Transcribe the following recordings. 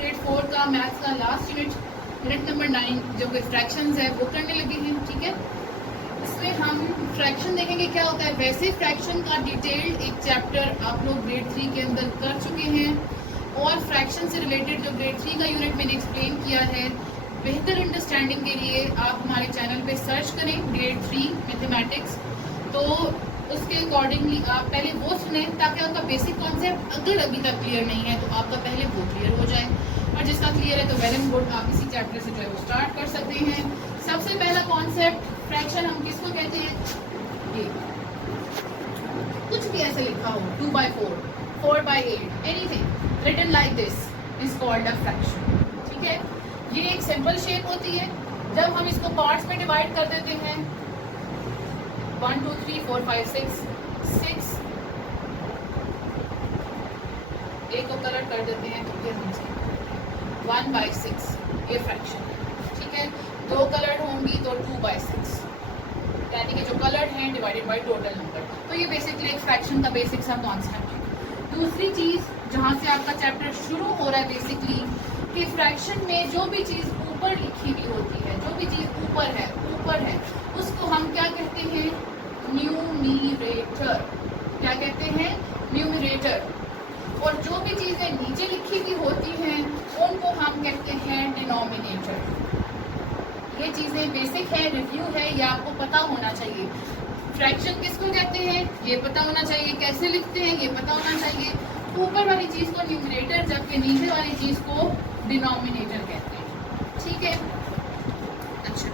Grade 4 का maths का last unit number 9 जो कि फ्रैक्शंस है वो करने लगे हैं। ठीक है, इसमें हम फ्रैक्शन देखेंगे क्या होता है। वैसे फ्रैक्शन का डिटेल्ड एक चैप्टर आप लोग ग्रेड 3 के अंदर कर चुके हैं, और फ्रैक्शन से रिलेटेड जो ग्रेड 3 का यूनिट मैंने एक्सप्लेन किया है, बेहतर अंडरस्टैंडिंग के लिए आप हमारे चैनल पे सर्च करें ग्रेड 3 मैथमेटिक्स, तो उसके अकॉर्डिंगली आप पहले वो सुने ताकि आपका बेसिक कॉन्सेप्ट अगर अभी तक क्लियर नहीं है तो आपका पहले वो क्लियर हो जाए, और जिसका क्लियर है तो वेल एंड गुड, आप इसी चैप्टर से जो है वो स्टार्ट कर सकते हैं। सबसे पहला कॉन्सेप्ट फ्रैक्शन हम किसको कहते हैं, ये कुछ भी ऐसे लिखा हो 2/4, 4/8, anything written like this is called a fraction. ठीक है, ये एक सिंपल शेप होती है। जब हम इसको पार्ट्स में डिवाइड कर देते हैं 1 2 3 4 5 6 एक को कलर कर देते हैं तो ये हम 1/6 ये फ्रैक्शन है। ठीक है, 2 कलर होंगी तो 2/6, यानी कि जो कलर्ड हैं डिवाइडेड बाय टोटल नंबर। तो ये बेसिकली एक फ्रैक्शन का बेसिक सा कॉन्सेप्ट है। दूसरी चीज जहाँ से आपका चैप्टर शुरू हो रहा है बेसिकली, कि फ्रैक्शन में जो भी चीज ऊपर लिखी हुई होती है, जो भी चीज ऊपर है उसको हम क्या कहते हैं, न्यूमरेटर। क्या कहते हैं, न्यूमरेटर। और जो भी चीजें नीचे लिखी हुई होती हैं उनको हम कहते हैं डिनोमिनेटर। ये चीजें बेसिक है, रिव्यू है, ये आपको पता होना चाहिए। फ्रैक्शन किसको कहते हैं ये पता होना चाहिए, कैसे लिखते हैं ये पता होना चाहिए। ऊपर वाली चीज को न्यूमरेटर जबकि नीचे वाली चीज को डिनोमिनेटर कहते हैं। ठीक है, अच्छा,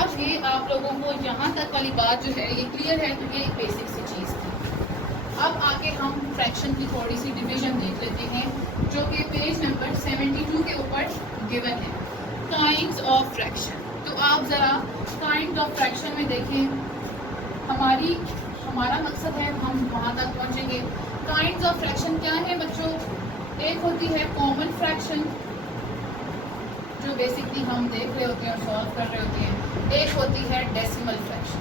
अब ये आप लोगों को यहाँ तक वाली बात जो है ये क्लियर है, तो ये एक बेसिक सी चीज थी। अब आगे हम फ्रैक्शन की थोड़ी सी डिवीजन देख लेते हैं, जो कि पेज नंबर 72 के ऊपर गिवन है, काइंड्स ऑफ फ्रैक्शन। तो आप जरा काइंड ऑफ फ्रैक्शन में देखें, हमारा मकसद है हम वहाँ तक पहुँचेंगे। काइंड्स ऑफ फ्रैक्शन क्या है बच्चों, एक होती है कॉमन फ्रैक्शन जो बेसिकली हम देख रहे होते हैं और सॉल्व कर रहे होते हैं, एक होती है डेसिमल फ्रैक्शन।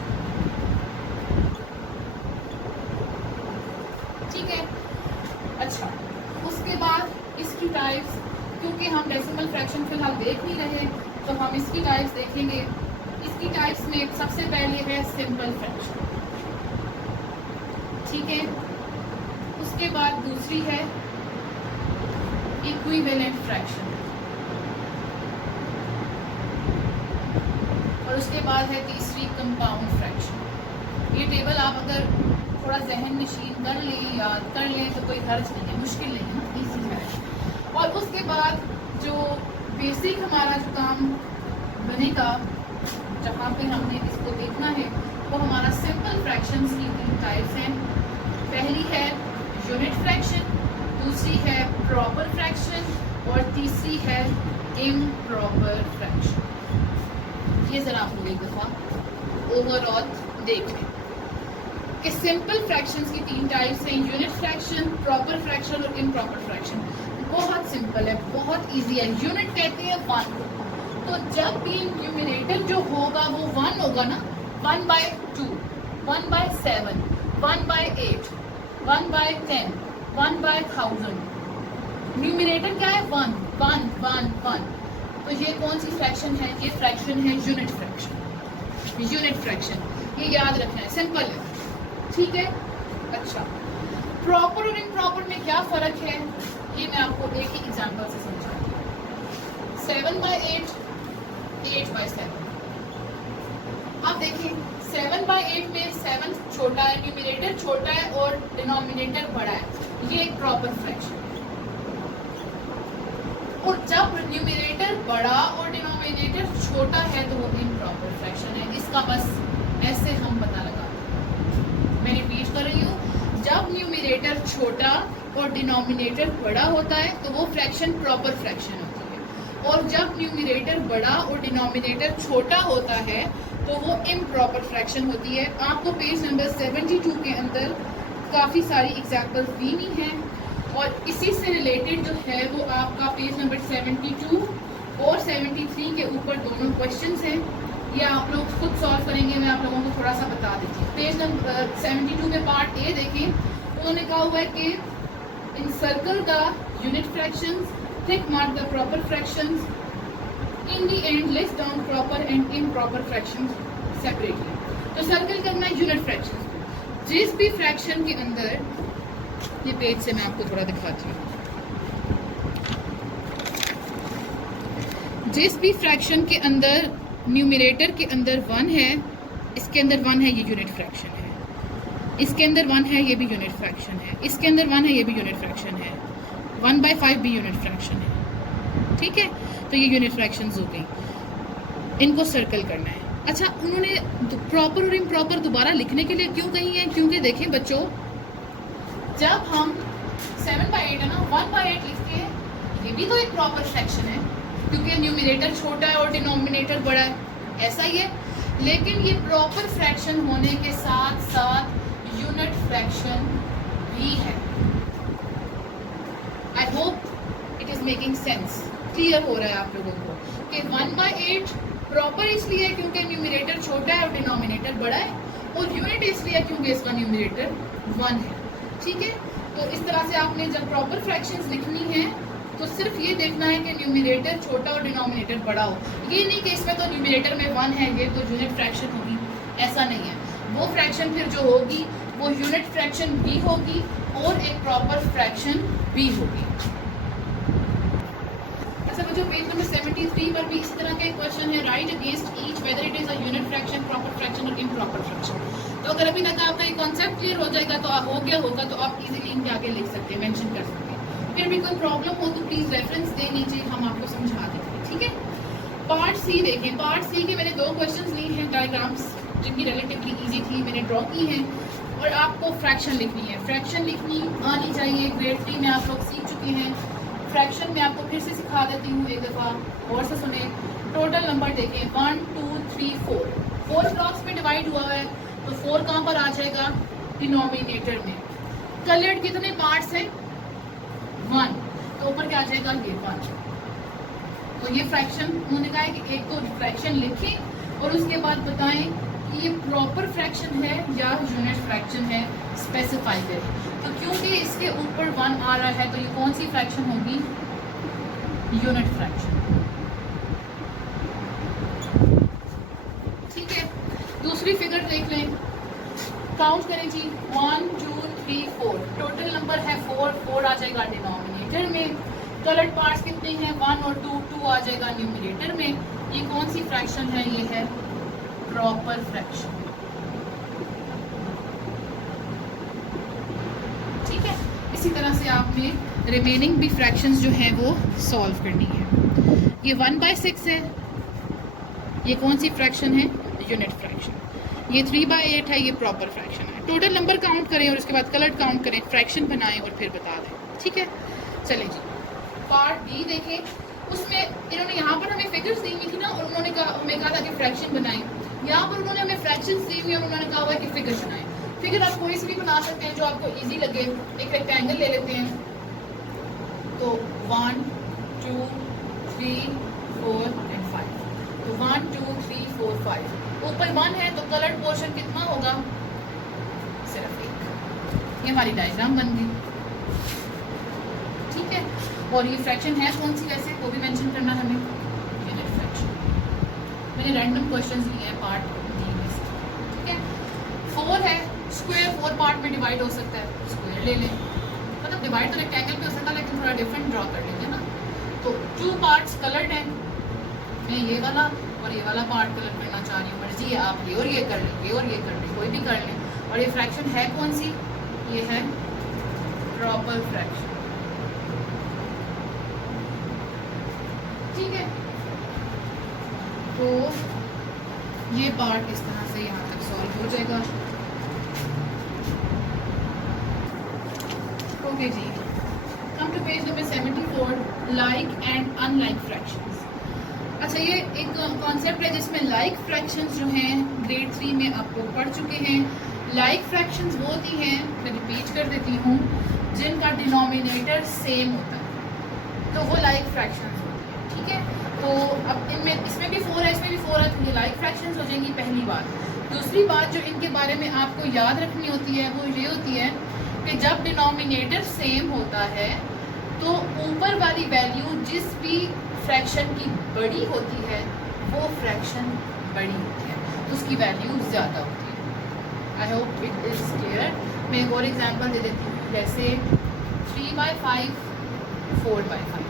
ठीक है, अच्छा, उसके बाद इसकी टाइप्स, क्योंकि हम डेसिमल फ्रैक्शन फिलहाल देख नहीं रहे तो हम इसकी टाइप्स देखेंगे। इसकी टाइप्स में सबसे पहले है सिंपल फ्रैक्शन। ठीक है, उसके बाद दूसरी है इक्विवेलेंट फ्रैक्शन, और उसके बाद है तीसरी कंपाउंड फ्रैक्शन। ये टेबल आप अगर थोड़ा जहन नशीन कर लें, याद कर लें तो कोई हर्ज नहीं है, मुश्किल नहीं है, इजी है। और उसके बाद जो बेसिक हमारा जो काम बनेगा, जहाँ पे हमने इसको देखना है, वो हमारा सिंपल फ्रैक्शंस की 3 टाइप्स हैं। पहली है यूनिट फ्रैक्शन, दूसरी है प्रॉपर फ्रैक्शन, और तीसरी है इम्प्रॉपर फ्रैक्शन। ये जरा आप लोग एक दफ़ा ओवरऑल देख लें कि सिंपल फ्रैक्शंस की 3 टाइप्स हैं, यूनिट फ्रैक्शन, प्रॉपर फ्रैक्शन और इम्प्रॉपर फ्रैक्शन। बहुत सिंपल है, बहुत इजी है। यूनिट कहते हैं 1 को, तो जब भी न्यूमरेटर जो होगा वो 1 होगा ना, 1/2, 1/7, 1/8, 1/10, 1/1000, न्यूमरेटर क्या है 1, 1, 1, 1। तो ये कौन सी फ्रैक्शन है, ये फ्रैक्शन है यूनिट फ्रैक्शन। यूनिट फ्रैक्शन ये याद रखना है, सिंपल है। ठीक है, अच्छा, प्रॉपर और इम्प्रॉपर में क्या फर्क है ये मैं आपको एक ही एग्जांपल से समझाती हूँ। 7/8, 8/7। अब देखिए 7/8 में 7 छोटा है, न्यूमरेटर छोटा है और डिनोमिनेटर बड़ा है, ये एक प्रॉपर फ्रैक्शन। और जब न्यूमरेटर बड़ा और डिनोमिनेटर छोटा है तो वो इम्प्रॉपर फ्रैक्शन है। इसका बस ऐसे हम पता लगाते हैं। मैं रिपीट कर रही हूँ, जब न्यूमरेटर छोटा और डिनोमिनेटर बड़ा होता है तो वो फ्रैक्शन प्रॉपर फ्रैक्शन होती है, और जब न्यूमरेटर बड़ा और डिनोमिनेटर छोटा होता है तो वो इम्प्रॉपर फ्रैक्शन होती है। आपको पेज नंबर 72 के अंदर काफ़ी सारी एग्जाम्पल्स दी हुई हैं, और इसी से रिलेटेड जो है वो आपका पेज नंबर 72 और 73 के ऊपर दोनों क्वेश्चंस हैं। ये आप लोग खुद सॉल्व करेंगे, मैं आप लोगों को थोड़ा सा बता देती हूँ। पेज नंबर 72 में पार्ट ए देखें, उन्होंने कहा हुआ है कि encircle the unit fractions tick mark the proper fractions. In the end, list down proper and improper fractions separately. तो सर्कल करना है यूनिट फ्रैक्शंस को। जिस भी फ्रैक्शन के अंदर, ये पेज से मैं आपको थोड़ा दिखाती हूँ, जिस भी फ्रैक्शन के अंदर न्यूमरेटर के अंदर 1 है, इसके अंदर 1 है, ये यूनिट फ्रैक्शन है। इसके अंदर 1 है, ये भी यूनिट फ्रैक्शन है। इसके अंदर 1 है, ये भी यूनिट फ्रैक्शन है। 1/5 भी यूनिट फ्रैक्शन है। ठीक है, तो ये यूनिट फ्रैक्शंस हो गई, इनको सर्कल करना है। अच्छा, उन्होंने प्रॉपर और इम्प्रॉपर दोबारा लिखने के लिए क्यों कही है? क्योंकि देखें बच्चों, जब हम 7/8 है ना, 1/8 लिखते हैं, ये भी तो एक प्रॉपर फ्रैक्शन है, क्योंकि न्यूमरेटर छोटा है और डिनोमिनेटर बड़ा है, ऐसा ही है। लेकिन ये प्रॉपर फ्रैक्शन होने के साथ साथ यूनिट फ्रैक्शन भी है। I hope it is making sense, clear हो रहा है आप लोगों को कि 1/8 प्रॉपर इसलिए है क्योंकि न्यूमरेटर छोटा है और डिनोमिनेटर बड़ा है, और यूनिट इसलिए है क्योंकि इसका न्यूमरेटर 1 है। ठीक है, तो इस तरह से आपने जब प्रॉपर फ्रैक्शंस लिखनी है तो सिर्फ ये देखना है कि न्यूमरेटर छोटा और डिनोमिनेटर बड़ा हो। ये नहीं कि इसमें तो न्यूमरेटर में 1 है, ये तो यूनिट फ्रैक्शन होगी, ऐसा नहीं है। वो फ्रैक्शन फिर जो होगी वो यूनिट फ्रैक्शन भी होगी और एक प्रॉपर फ्रैक्शन भी होगी। अच्छा बच्चों, पेज नंबर 73 पर भी इसी तरह का एक क्वेश्चन है, right against each whether it is a unit fraction, proper fraction और इम्प्रॉपर फ्रैक्शन। तो अगर अभी तक आपका ये कॉन्सेप्ट क्लियर हो जाएगा तो हो गया होगा, तो आप इजीली इनके आगे लिख सकते हैं, मेंशन कर सकते हैं। फिर भी कोई प्रॉब्लम हो तो प्लीज रेफरेंस दे नीचे, हम आपको समझा देंगे। ठीक है, पार्ट सी देखें। पार्ट सी के मैंने 2 क्वेश्चंस लिए हैं, डायग्राम्स जिनकी रिलेटिवली इजी थी, मैंने ड्रॉ की हैं, और आपको फ्रैक्शन लिखनी है। फ्रैक्शन लिखनी आनी चाहिए, ग्रेड 3 में आप लोग सीख चुके हैं। फ्रैक्शन में आपको फिर से सिखा देती हूँ एक दफ़ा, और से सुने। टोटल नंबर देखें, 1 2 3 4, 4 ब्लॉक्स में डिवाइड हुआ है, तो 4 कहाँ पर आ जाएगा? डिनोमिनेटर में। कलर्ड कितने पार्ट्स हैं? 1, तो ऊपर क्या आ जाएगा? ये 1। तो ये फ्रैक्शन उन्होंने कहा है कि एक तो फ्रैक्शन लिखें और उसके बाद बताएं कि ये प्रॉपर फ्रैक्शन है या यूनिट फ्रैक्शन है, स्पेसिफाई करें। तो क्योंकि इसके ऊपर 1 आ रहा है, तो ये कौन सी फ्रैक्शन होगी? Unit fraction. ठीक है, दूसरी फिगर देख लें, काउंट करें जी। 1 2 3 4, टोटल नंबर है 4, 4 आ जाएगा डिनोमिनेटर में। कलर्ड पार्ट्स कितने हैं? 1 और 2, 2 आ जाएगा न्यूमरेटर में। ये कौन सी फ्रैक्शन है? ये है प्रॉपर फ्रैक्शन। ठीक है, इसी तरह से आपने रिमेनिंग भी फ्रैक्शंस जो हैं वो सॉल्व करनी है। ये 1/6 है, ये कौन सी फ्रैक्शन है? Unit fraction. ये 3/8 है, ये प्रॉपर फ्रैक्शन है। टोटल नंबर काउंट करें और उसके बाद कलर काउंट करें, फ्रैक्शन बनाएं और फिर बता दें। ठीक है, चलें जी। पार्ट बी देखें, उसमें इन्होंने यहाँ पर हमें फिगर्स दी हुई थी ना, और उन्होंने कहा था कि फ्रैक्शन बनाएं। यहाँ पर उन्होंने हमें फ्रैक्शंस दी हुई और उन्होंने कहा हुआ है कि फिगर बनाएं। फिगर आप कोई सी भी बना सकते हैं जो आपको ईजी लगे। एक रेक्टेंगल ले लेते हैं, तो 1 2 3 4 एंड 5। तो 1 2 3 4 5, ऊपर 1 है तो कलर्ड पोर्शन कितना होगा? सिर्फ 1। ये हमारी डायग्राम बन गई। ठीक है, और ये फ्रैक्शन है कौन सी, वैसे वो भी मेंशन करना हमें, यूनिट फ्रैक्शन। मैंने रैंडम क्वेश्चंस लिए हैं पार्ट डी में से। ठीक है, 4 है, स्क्वायर 4 पार्ट में डिवाइड हो सकता है, स्क्वायर ले लें। मतलब डिवाइड तो रेक्टेंगल पे हो सकता है, लेकिन थोड़ा डिफरेंट ड्रॉ कर लेंगे ना। तो 2 पार्ट्स कलर्ड हैं, मैं ये वाला और ये वाला पार्ट कलर करना चाह रही हूँ, मर्जी है आप ये और ये कर लें, ये और ये कर लें, कोई भी कर लें। और ये फ्रैक्शन है कौन सी? ये है प्रॉपर फ्रैक्शन। ठीक है, तो ये पार्ट इस तरह से यहाँ तक सॉल्व हो जाएगा। ओके जी, come to page number 74, like and unlike fractions. अच्छा, ये एक कॉन्सेप्ट है जिसमें लाइक फ्रैक्शंस जो हैं ग्रेड 3 में आप लोग पढ़ चुके हैं। लाइक फ्रैक्शंस वो होती हैं, मैं रिपीट कर देती हूँ, जिनका डिनोमिनेटर सेम होता है, तो वो लाइक फ्रैक्शंस होती हैं। ठीक है, तो अब इनमें इसमें भी 4 है, इसमें भी 4 है, तो ये लाइक फ्रैक्शंस हो जाएंगी, पहली बात। दूसरी बात जो इनके बारे में आपको याद रखनी होती है वो ये होती है कि जब डिनोमिनेटर सेम होता है तो ऊपर वाली वैल्यू जिस भी फ्रैक्शन की बड़ी होती है वो फ्रैक्शन बड़ी होती है, तो उसकी वैल्यू ज़्यादा होती है। I hope it is clear. मैं एक और एग्जांपल दे देती हूँ, जैसे 3/5 4/5,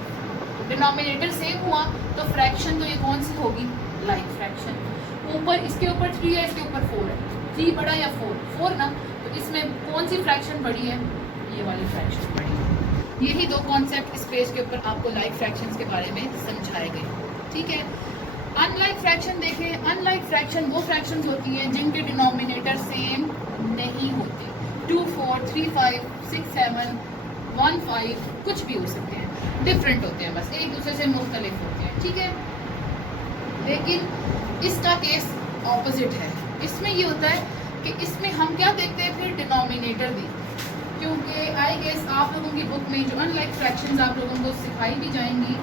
डिनोमिनेटर सेम हुआ तो फ्रैक्शन तो ये कौन सी होगी, लाइक फ्रैक्शन। ऊपर इसके ऊपर 3 है, इसके ऊपर 4 है, 3 बड़ा या 4 ना, तो इसमें कौन सी फ्रैक्शन बड़ी है, ये वाली फ्रैक्शन बड़ी है। यही दो कॉन्सेप्ट इस पेज के ऊपर आपको लाइक फ्रैक्शंस के बारे में समझाए गए, ठीक है। अनलाइक फ्रैक्शन देखें, अनलाइक फ्रैक्शन वो फ्रैक्शंस होती हैं जिनके डिनोमिनेटर सेम नहीं होते। 2 4 3 5 6 7 1 5 कुछ भी हो सकते हैं, डिफरेंट होते हैं, बस एक दूसरे से मुख्तलिफ होते हैं, ठीक है। लेकिन इसका केस ऑपोजिट है। इसमें ये होता है कि इसमें हम क्या देखते हैं, फिर डिनोमिनेटर देखते हैं, क्योंकि आई गेस आप लोगों की बुक में जो अनलाइक फ्रैक्शंस आप लोगों को सिखाई भी जाएंगी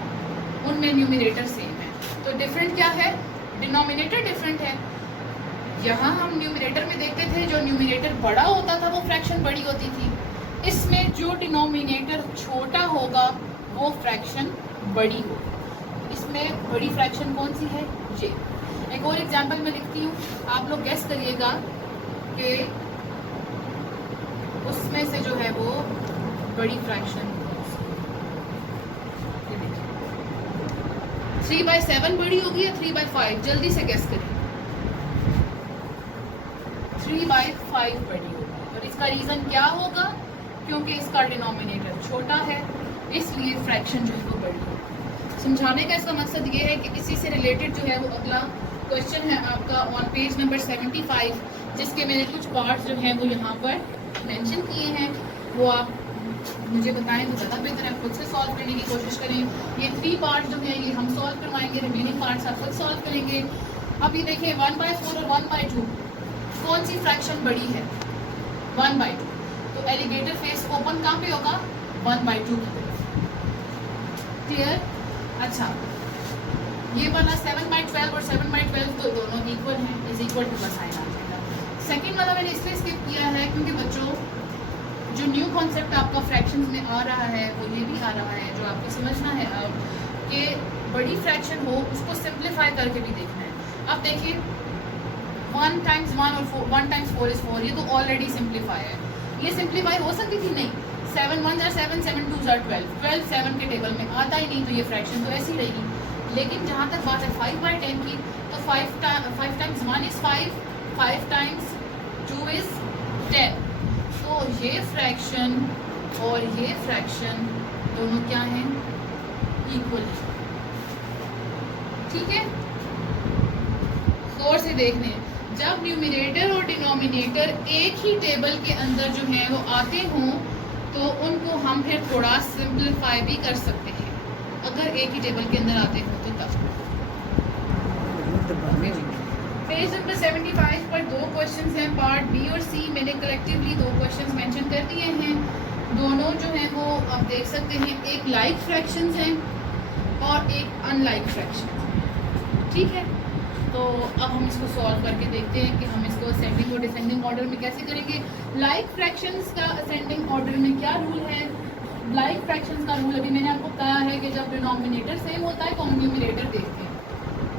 उनमें न्यूमिनेटर सेम है, तो डिफरेंट क्या है, डिनोमिनेटर डिफरेंट है। यहाँ हम न्यूमिनेटर में देखते थे जो न्यूमिनेटर बड़ा होता था वो फ्रैक्शन बड़ी होती थी, इसमें जो डिनोमिनेटर छोटा होगा वो फ्रैक्शन बड़ी होगी। इसमें बड़ी फ्रैक्शन कौन सी है, ये। एक और एग्जांपल मैं लिखती हूँ, आप लोग गेस करिएगा कि उसमें से जो है वो बड़ी फ्रैक्शन 3/7 बड़ी होगी या 3/5, जल्दी से गेस करिए। 3/5 बड़ी होगी, और इसका रीज़न क्या होगा, क्योंकि इसका डिनोमिनेटर छोटा है, इसलिए फ्रैक्शन जो है वो बड़ी होगी। समझाने का इसका मकसद ये है कि इसी से रिलेटेड जो है वो अगला क्वेश्चन है आपका ऑन पेज नंबर 75, जिसके मैंने कुछ पार्ट्स जो हैं वो यहाँ पर मेंशन किए हैं, वो आप मुझे बताएं तो ज़्यादा बेहतर है। खुद से सॉल्व करने की कोशिश करें। ये 3 पार्ट जो है ये हम सॉल्व करवाएंगे, रिमेनिंग पार्ट्स आप खुद सॉल्व करेंगे। अब ये देखिए 1/4 और 1/2 कौन सी फ्रैक्शन बड़ी है, 1/2, तो एलिगेटर फेस ओपन कहाँ पे होगा, 1/2 की तरफ, क्लियर। अच्छा, ये वाला 7/12 और 7/12 तो दोनों इक्वल हैं, इज इक्वल टू का साइन आ जाएगा। सेकेंड वाला मैंने इसलिए स्किप किया है क्योंकि बच्चों जो न्यू कॉन्सेप्ट आपका फ्रैक्शंस में आ रहा है वो ये भी आ रहा है, जो आपको समझना है अब कि बड़ी फ्रैक्शन हो उसको सिंप्लीफाई करके भी देखना है। अब देखिए 1 × 1 और 1 × 4 is 4, ये तो ऑलरेडी सिंप्लीफाई है, ये सिंप्लीफाई हो सकती थी नहीं। 7 1 are 7, 7 2 are 12, 12 7 के टेबल में आता ही नहीं, तो ये फ्रैक्शन तो ऐसी रहेगी। लेकिन जहाँ तक बात है 5/10 की, तो 5 × 1 is 5, 5 × 2 is 10, तो ये फ्रैक्शन और ये फ्रैक्शन दोनों क्या हैं, इक्वल है, ठीक है। गौर से देखने, जब न्यूमिनेटर और डिनोमिनेटर एक ही टेबल के अंदर जो है वो आते हों तो उनको हम फिर थोड़ा सिंप्लीफाई भी कर सकते हैं, अगर एक ही टेबल के अंदर आते हों तो तब। पेज नंबर 75 पर 2 क्वेश्चंस हैं, पार्ट बी और सी। मैंने कलेक्टिवली 2 क्वेश्चंस मेंशन कर दिए हैं, दोनों जो हैं वो आप देख सकते हैं, एक लाइक फ्रैक्शंस हैं और एक अनलाइक फ्रैक्शंस, ठीक है। तो अब हम इसको सॉल्व करके देखते हैं कि हम इसको असेंडिंग और डिसेंडिंग ऑर्डर में कैसे करेंगे। लाइक फ्रैक्शंस का असेंडिंग ऑर्डर में क्या रूल है, लाइक फ्रैक्शंस का रूल अभी मैंने आपको बताया है कि जब डिनोमिनेटर सेम होता है तो हम न्यूमिनेटर देखते हैं।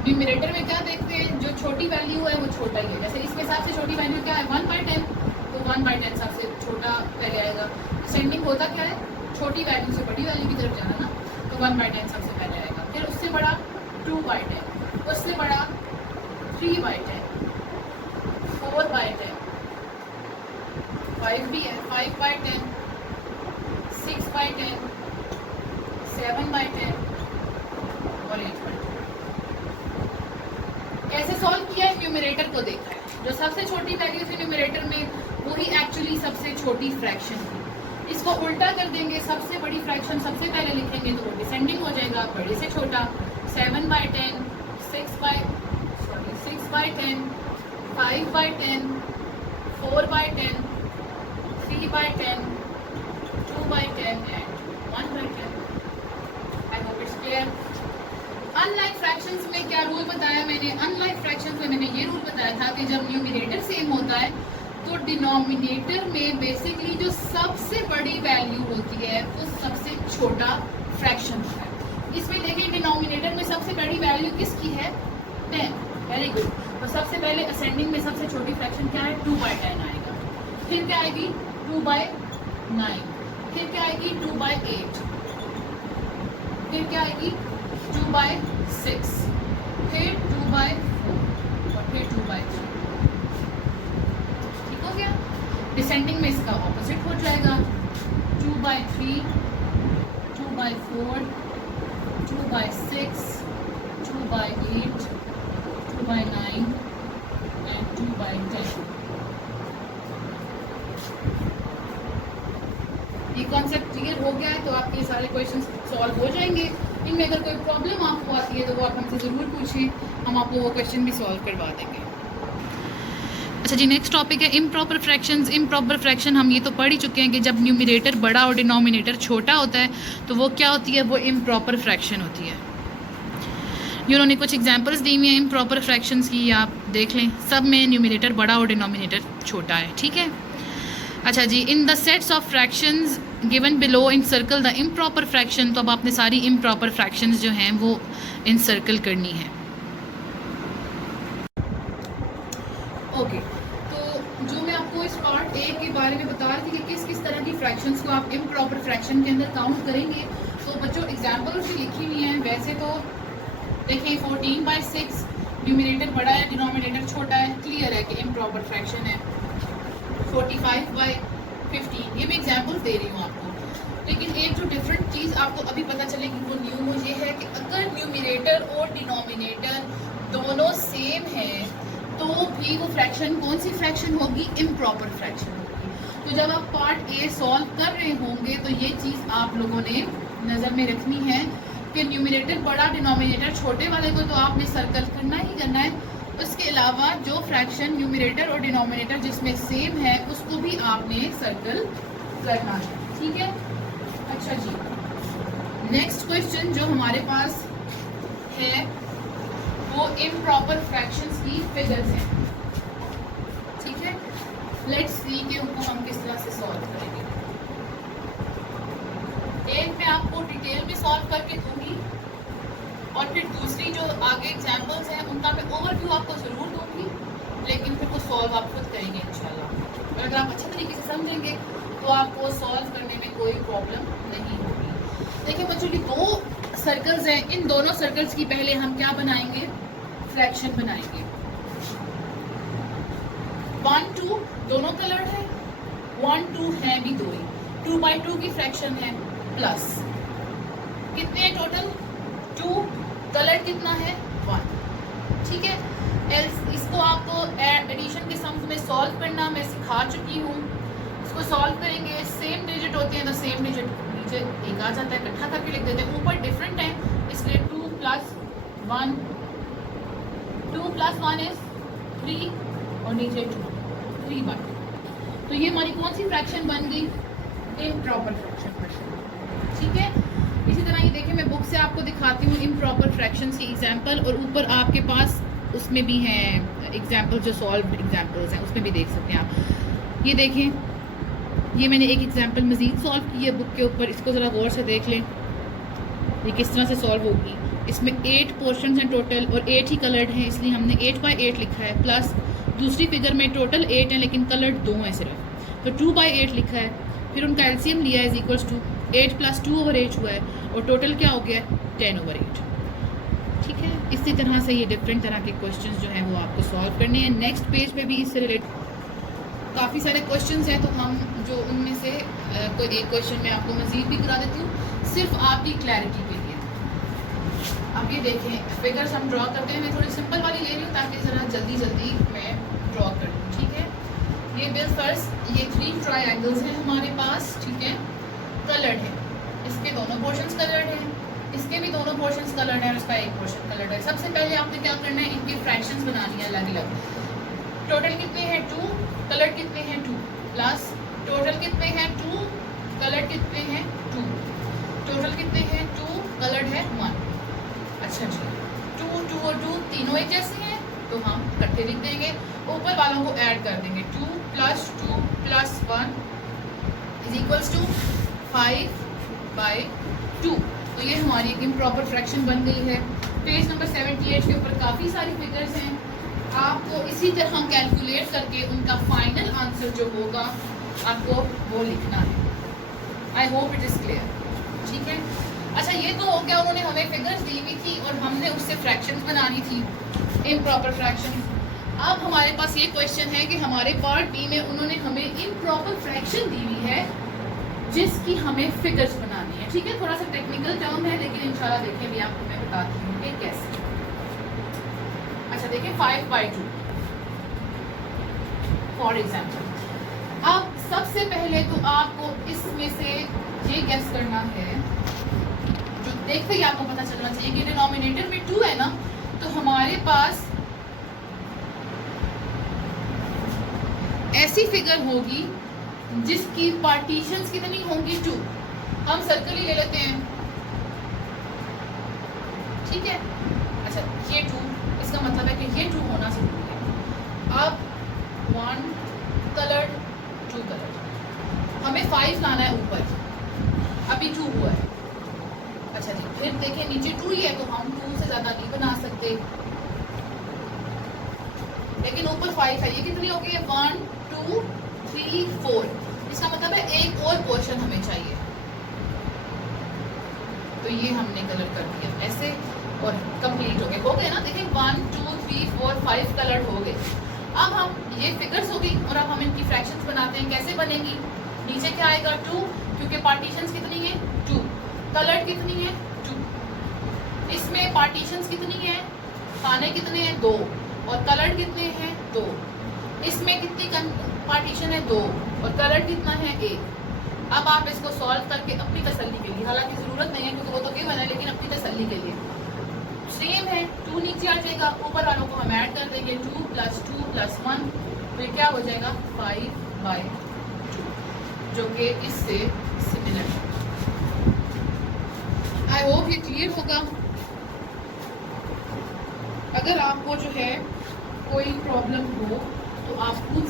न्यूमिनेटर में क्या देखते हैं, जो छोटी वैल्यू है वो छोटा ही है, जैसे इसके हिसाब से छोटी वैल्यू क्या है 1/10, तो 1/10 सबसे छोटा पहले आएगा। डिसेंडिंग होता क्या है, छोटी वैल्यू से बड़ी वैल्यू की तरफ जाना ना, तो 1/10 सबसे पहले आएगा, फिर उससे बड़ा 2/10, उससे बड़ा 3/10, 4/10, 5 भी है 5/10, 6/10, 7/10 और 8/10। कैसे सॉल्व किया है, न्यूमरेटर को देखा है, जो सबसे छोटी वैल्यू थी न्यूमरेटर में वही एक्चुअली सबसे छोटी फ्रैक्शन थी। इसको उल्टा कर देंगे, सबसे बड़ी फ्रैक्शन सबसे पहले लिखेंगे तो वो डिसेंडिंग हो जाएगा, बड़े से छोटा 7/10, 6/10, 5/10, 4/10, 3/10, 2/10 and 1/10। I hope it's clear. Unlike fractions में क्या रूल बताया मैंने, अनलाइक फ्रैक्शंस में मैंने ये रूल बताया था कि जब न्यूमिनेटर सेम होता है तो डिनोमिनेटर में बेसिकली जो सबसे बड़ी वैल्यू होती है वो सबसे छोटा फ्रैक्शन होता है। इसमें देखिए डिनोमिनेटर में सबसे बड़ी वैल्यू किसकी है 10, वेरी गुड। तो सबसे पहले असेंडिंग में सबसे छोटी फ्रैक्शन क्या है 2/10 आएगा, फिर क्या आएगी 2/9, फिर क्या आएगी 2/8, फिर क्या आएगी 2/6, फिर 2/4 और फिर 2/3। ठीक हो गया। डिसेंडिंग में इसका ऑपोजिट हो जाएगा 2/3, 2/4, 2/6, 2/8, 2/9 and 2/10। ये कॉन्सेप्ट क्लियर हो गया है तो आपके सारे क्वेश्चंस सॉल्व हो जाएंगे। इनमें अगर कोई प्रॉब्लम आपको आती है तो वो आप हमसे ज़रूर पूछें, हम आपको वो क्वेश्चन भी सॉल्व करवा देंगे। अच्छा जी, नेक्स्ट टॉपिक है इम्प्रॉपर फ्रैक्शंस। इम्प्रॉपर फ्रैक्शन हम ये तो पढ़ ही चुके हैं कि जब न्यूमरेटर बड़ा और डिनोमिनेटर छोटा होता है तो वो क्या होती है, वो इम्प्रॉपर फ्रैक्शन होती है। ये उन्होंने कुछ एग्जांपल्स दी हुई हैं इम्प्रॉपर फ्रैक्शंस की, आप देख लें। सब में न्यूमरेटर बड़ा और डिनोमिनेटर छोटा है, ठीक है। अच्छा जी, in the sets of fractions given below encircle the improper fraction. तो अब आपने सारी इम्प्रॉपर फ्रैक्शंस जो हैं वो इन सर्कल करनी है। ओके, तो जो मैं आपको इस पार्ट ए के बारे में बता रही थी कि किस किस तरह की फ्रैक्शंस को आप इम्प्रॉपर फ्रैक्शन के अंदर काउंट करेंगे, तो बच्चों एग्जाम्पल उसकी लिखी हुई हैं। वैसे तो देखिए 14/6 न्यूमरेटर बड़ा है, डिनोमिनेटर छोटा है, क्लियर है कि इम्प्रॉपर फ्रैक्शन है। 45/15, ये मैं एग्जाम्पल्स दे रही हूँ आपको। लेकिन एक जो डिफरेंट चीज़ आपको अभी पता चलेगी वो न्यू वो ये है कि अगर न्यूमरेटर और डिनोमिनेटर दोनों सेम हैं तो भी वो फ्रैक्शन कौन सी फ्रैक्शन होगी, इम्प्रॉपर फ्रैक्शन होगी। तो जब आप पार्ट ए सॉल्व कर रहे होंगे तो ये चीज़ आप लोगों ने नज़र में रखनी है कि न्यूमरेटर बड़ा, डिनोमिनेटर छोटे वाले को तो आपने सर्कल करना ही करना है। उसके अलावा जो फ्रैक्शन न्यूमरेटर और डिनोमिनेटर जिसमें सेम है उसको भी आपने सर्कल करना है, ठीक है। अच्छा जी, नेक्स्ट क्वेश्चन जो हमारे पास है वो इम्प्रॉपर फ्रैक्शंस की फिगर्स हैं, ठीक है। लेट्स सी कि उनको हम किस तरह से सॉल्व करेंगे। एक मैं आपको डिटेल में सॉल्व करके दूंगी और फिर दूसरी जो आगे एग्जांपल्स हैं उनका मैं ओवरव्यू आपको ज़रूर दूंगी, लेकिन फिर वो सॉल्व आप खुद करेंगे इंशाल्लाह। और अगर आप अच्छे तरीके से समझेंगे तो आपको सॉल्व करने में कोई प्रॉब्लम नहीं होगी। देखिए बच्चों, ये दो सर्कल्स हैं, इन दोनों सर्कल्स की पहले हम क्या बनाएंगे, फ्रैक्शन बनाएंगे। 1 2 दोनों कलर्ड है, 1 2 है भी दो ही, 2/2 की फ्रैक्शन है, प्लस कितने हैं टोटल 2, कलर कितना है 1, ठीक है। इसको आपको एडिशन के सम्स में सॉल्व करना मैं सिखा चुकी हूँ। इसको सॉल्व करेंगे, सेम डिजिट होते हैं तो सेम डिजिट नीचे एक आ जाता है, इकट्ठा करके लिख देते हैं। ऊपर डिफरेंट है इसलिए 2 + 1, 2 + 1 इज 3 और नीचे 2, 3/2। तो ये हमारी कौन सी फ्रैक्शन बन गई, इम्प्रॉपर फ्रैक्शन, ठीक है। इसी तरह ये देखिए मैं बुक से आपको दिखाती हूँ इम्प्रॉपर फ्रैक्शंस की एग्जांपल, और ऊपर आपके पास उसमें भी हैं एग्जांपल, जो सॉल्व एग्जांपल्स हैं उसमें भी देख सकते हैं आप। ये देखें, ये मैंने एक एग्जांपल मज़ीद सॉल्व की है बुक के ऊपर, इसको ज़रा गौर से देख लें ये किस तरह से सॉल्व होगी। इसमें 8 पोर्शंस हैं टोटल और 8 ही कलर्ड हैं, इसलिए हमने 8/8 लिखा है। प्लस दूसरी फिगर में टोटल 8 हैं लेकिन कलर्ड 2 हैं सिर्फ, तो 2/8 लिखा है। फिर उनका एलसीएम लिया है, इक्वल्स टू 8 + 2/8 हुआ है और टोटल क्या हो गया 10/8, ठीक है। इसी तरह से ये डिफरेंट तरह के क्वेश्चंस जो हैं वो आपको सॉल्व करने हैं। नेक्स्ट पेज पे भी इससे रिलेटेड काफ़ी सारे क्वेश्चंस हैं, तो हम जो उनमें से कोई एक क्वेश्चन मैं आपको मज़ीद भी करा देती हूँ सिर्फ आपकी क्लैरिटी के लिए। अब ये देखें फिगर्स हम ड्रॉ करते हैं, मैं थोड़ी सिंपल वाली ले रही हूँ ताकि ज़रा जल्दी मैं ड्रॉ कर दूँ, ठीक है। ये बिल फर्स्ट ये 3 ट्रायंगल्स हैं हमारे पास, ठीक है, कलर्ड है। इसके दोनों पोर्शंस कलर्ड हैं, इसके भी दोनों पोर्शंस कलर्ड हैं और इसका एक पोर्शन कलर्ड है। सबसे पहले आपने क्या करना है, इनके फ्रैक्शंस बनानी है अलग अलग। टोटल कितने हैं 2, कलर्ड कितने हैं 2, प्लस टोटल कितने हैं 2, कलर्ड कितने हैं 2, टोटल कितने हैं 2, कलर्ड है 1। अच्छा जी, 2 2 और 2 तीनों एक जैसे हैं तो हम इकट्ठे लिख देंगे, ऊपर वालों को ऐड कर देंगे। 2 + 2 + 1 = 5 5/2। तो ये हमारी एक इम्प्रॉपर फ्रैक्शन बन गई है। पेज नंबर 78 के ऊपर काफ़ी सारी फिगर्स हैं, आपको इसी तरह कैलकुलेट करके उनका फाइनल आंसर जो होगा आपको वो लिखना है। I hope it is clear, ठीक है। अच्छा, ये तो हो गया, उन्होंने हमें फिगर्स दी हुई थी और हमने उससे फ्रैक्शंस बनानी थी, इम्प्रॉपर फ्रैक्शन। अब हमारे पास ये क्वेश्चन है कि हमारे पार्ट बी में उन्होंने हमें इम्प्रॉपर फ्रैक्शन दी हुई है जिसकी हमें फिगर्स बनानी है, ठीक है। थोड़ा सा टेक्निकल टर्म है लेकिन इंशाल्लाह देखें भी आपको मैं बताती हूँ कि कैसे। अच्छा देखिए 5/2 फॉर एग्जाम्पल। अब सबसे पहले तो आपको इसमें से ये गेस करना है, जो देखते ही आपको पता चलना चाहिए कि डिनोमिनेटर में 2 है ना, तो हमारे पास ऐसी फिगर होगी जिसकी पार्टीशंस कितनी होंगी 2। हम सर्कल ही ले लेते हैं, ठीक है। अच्छा ये 2, इसका मतलब है कि ये 2 होना जरूरी है। अब 1 कलर्ड 2 कलर्ड, हमें 5 लाना है ऊपर, अभी 2 हुआ है। अच्छा जी, फिर देखें नीचे 2 ही है तो हम 2 से ज़्यादा नहीं बना सकते, लेकिन ऊपर 5 है। ये कितनी हो गई है 1 2 3 4, इसका मतलब है एक और पोर्शन हमें चाहिए, तो ये हमने कलर कर दिया ऐसे और कंप्लीट हो गए ना। देखिए 1 2 3 4 5 कलर हो गए। अब हम ये फिगर्स होगी और अब हम इनकी फ्रैक्शंस बनाते हैं। कैसे बनेगी, नीचे क्या आएगा 2, क्योंकि पार्टीशंस कितनी है 2, कलर कितनी है 2, इसमें पार्टीशंस कितनी है, खाने कितने हैं 2 और कलर कितने हैं 2, इसमें कितनी पार्टीशन है 2 और कलर कितना है 1। अब आप इसको सॉल्व करके अपनी तसल्ली के लिए, हालांकि ज़रूरत नहीं है क्योंकि वो तो गिवन है, लेकिन अपनी तसल्ली के लिए सेम है 2 नीचे आ जाएगा, ऊपर वालों को हम ऐड कर देंगे 2 + 2 + 1, फिर क्या हो जाएगा 5/2, जो कि इससे सिमिलर है। आई होप ये क्लियर होगा। अगर आपको जो है कोई प्रॉब्लम हो तो आप पूछ।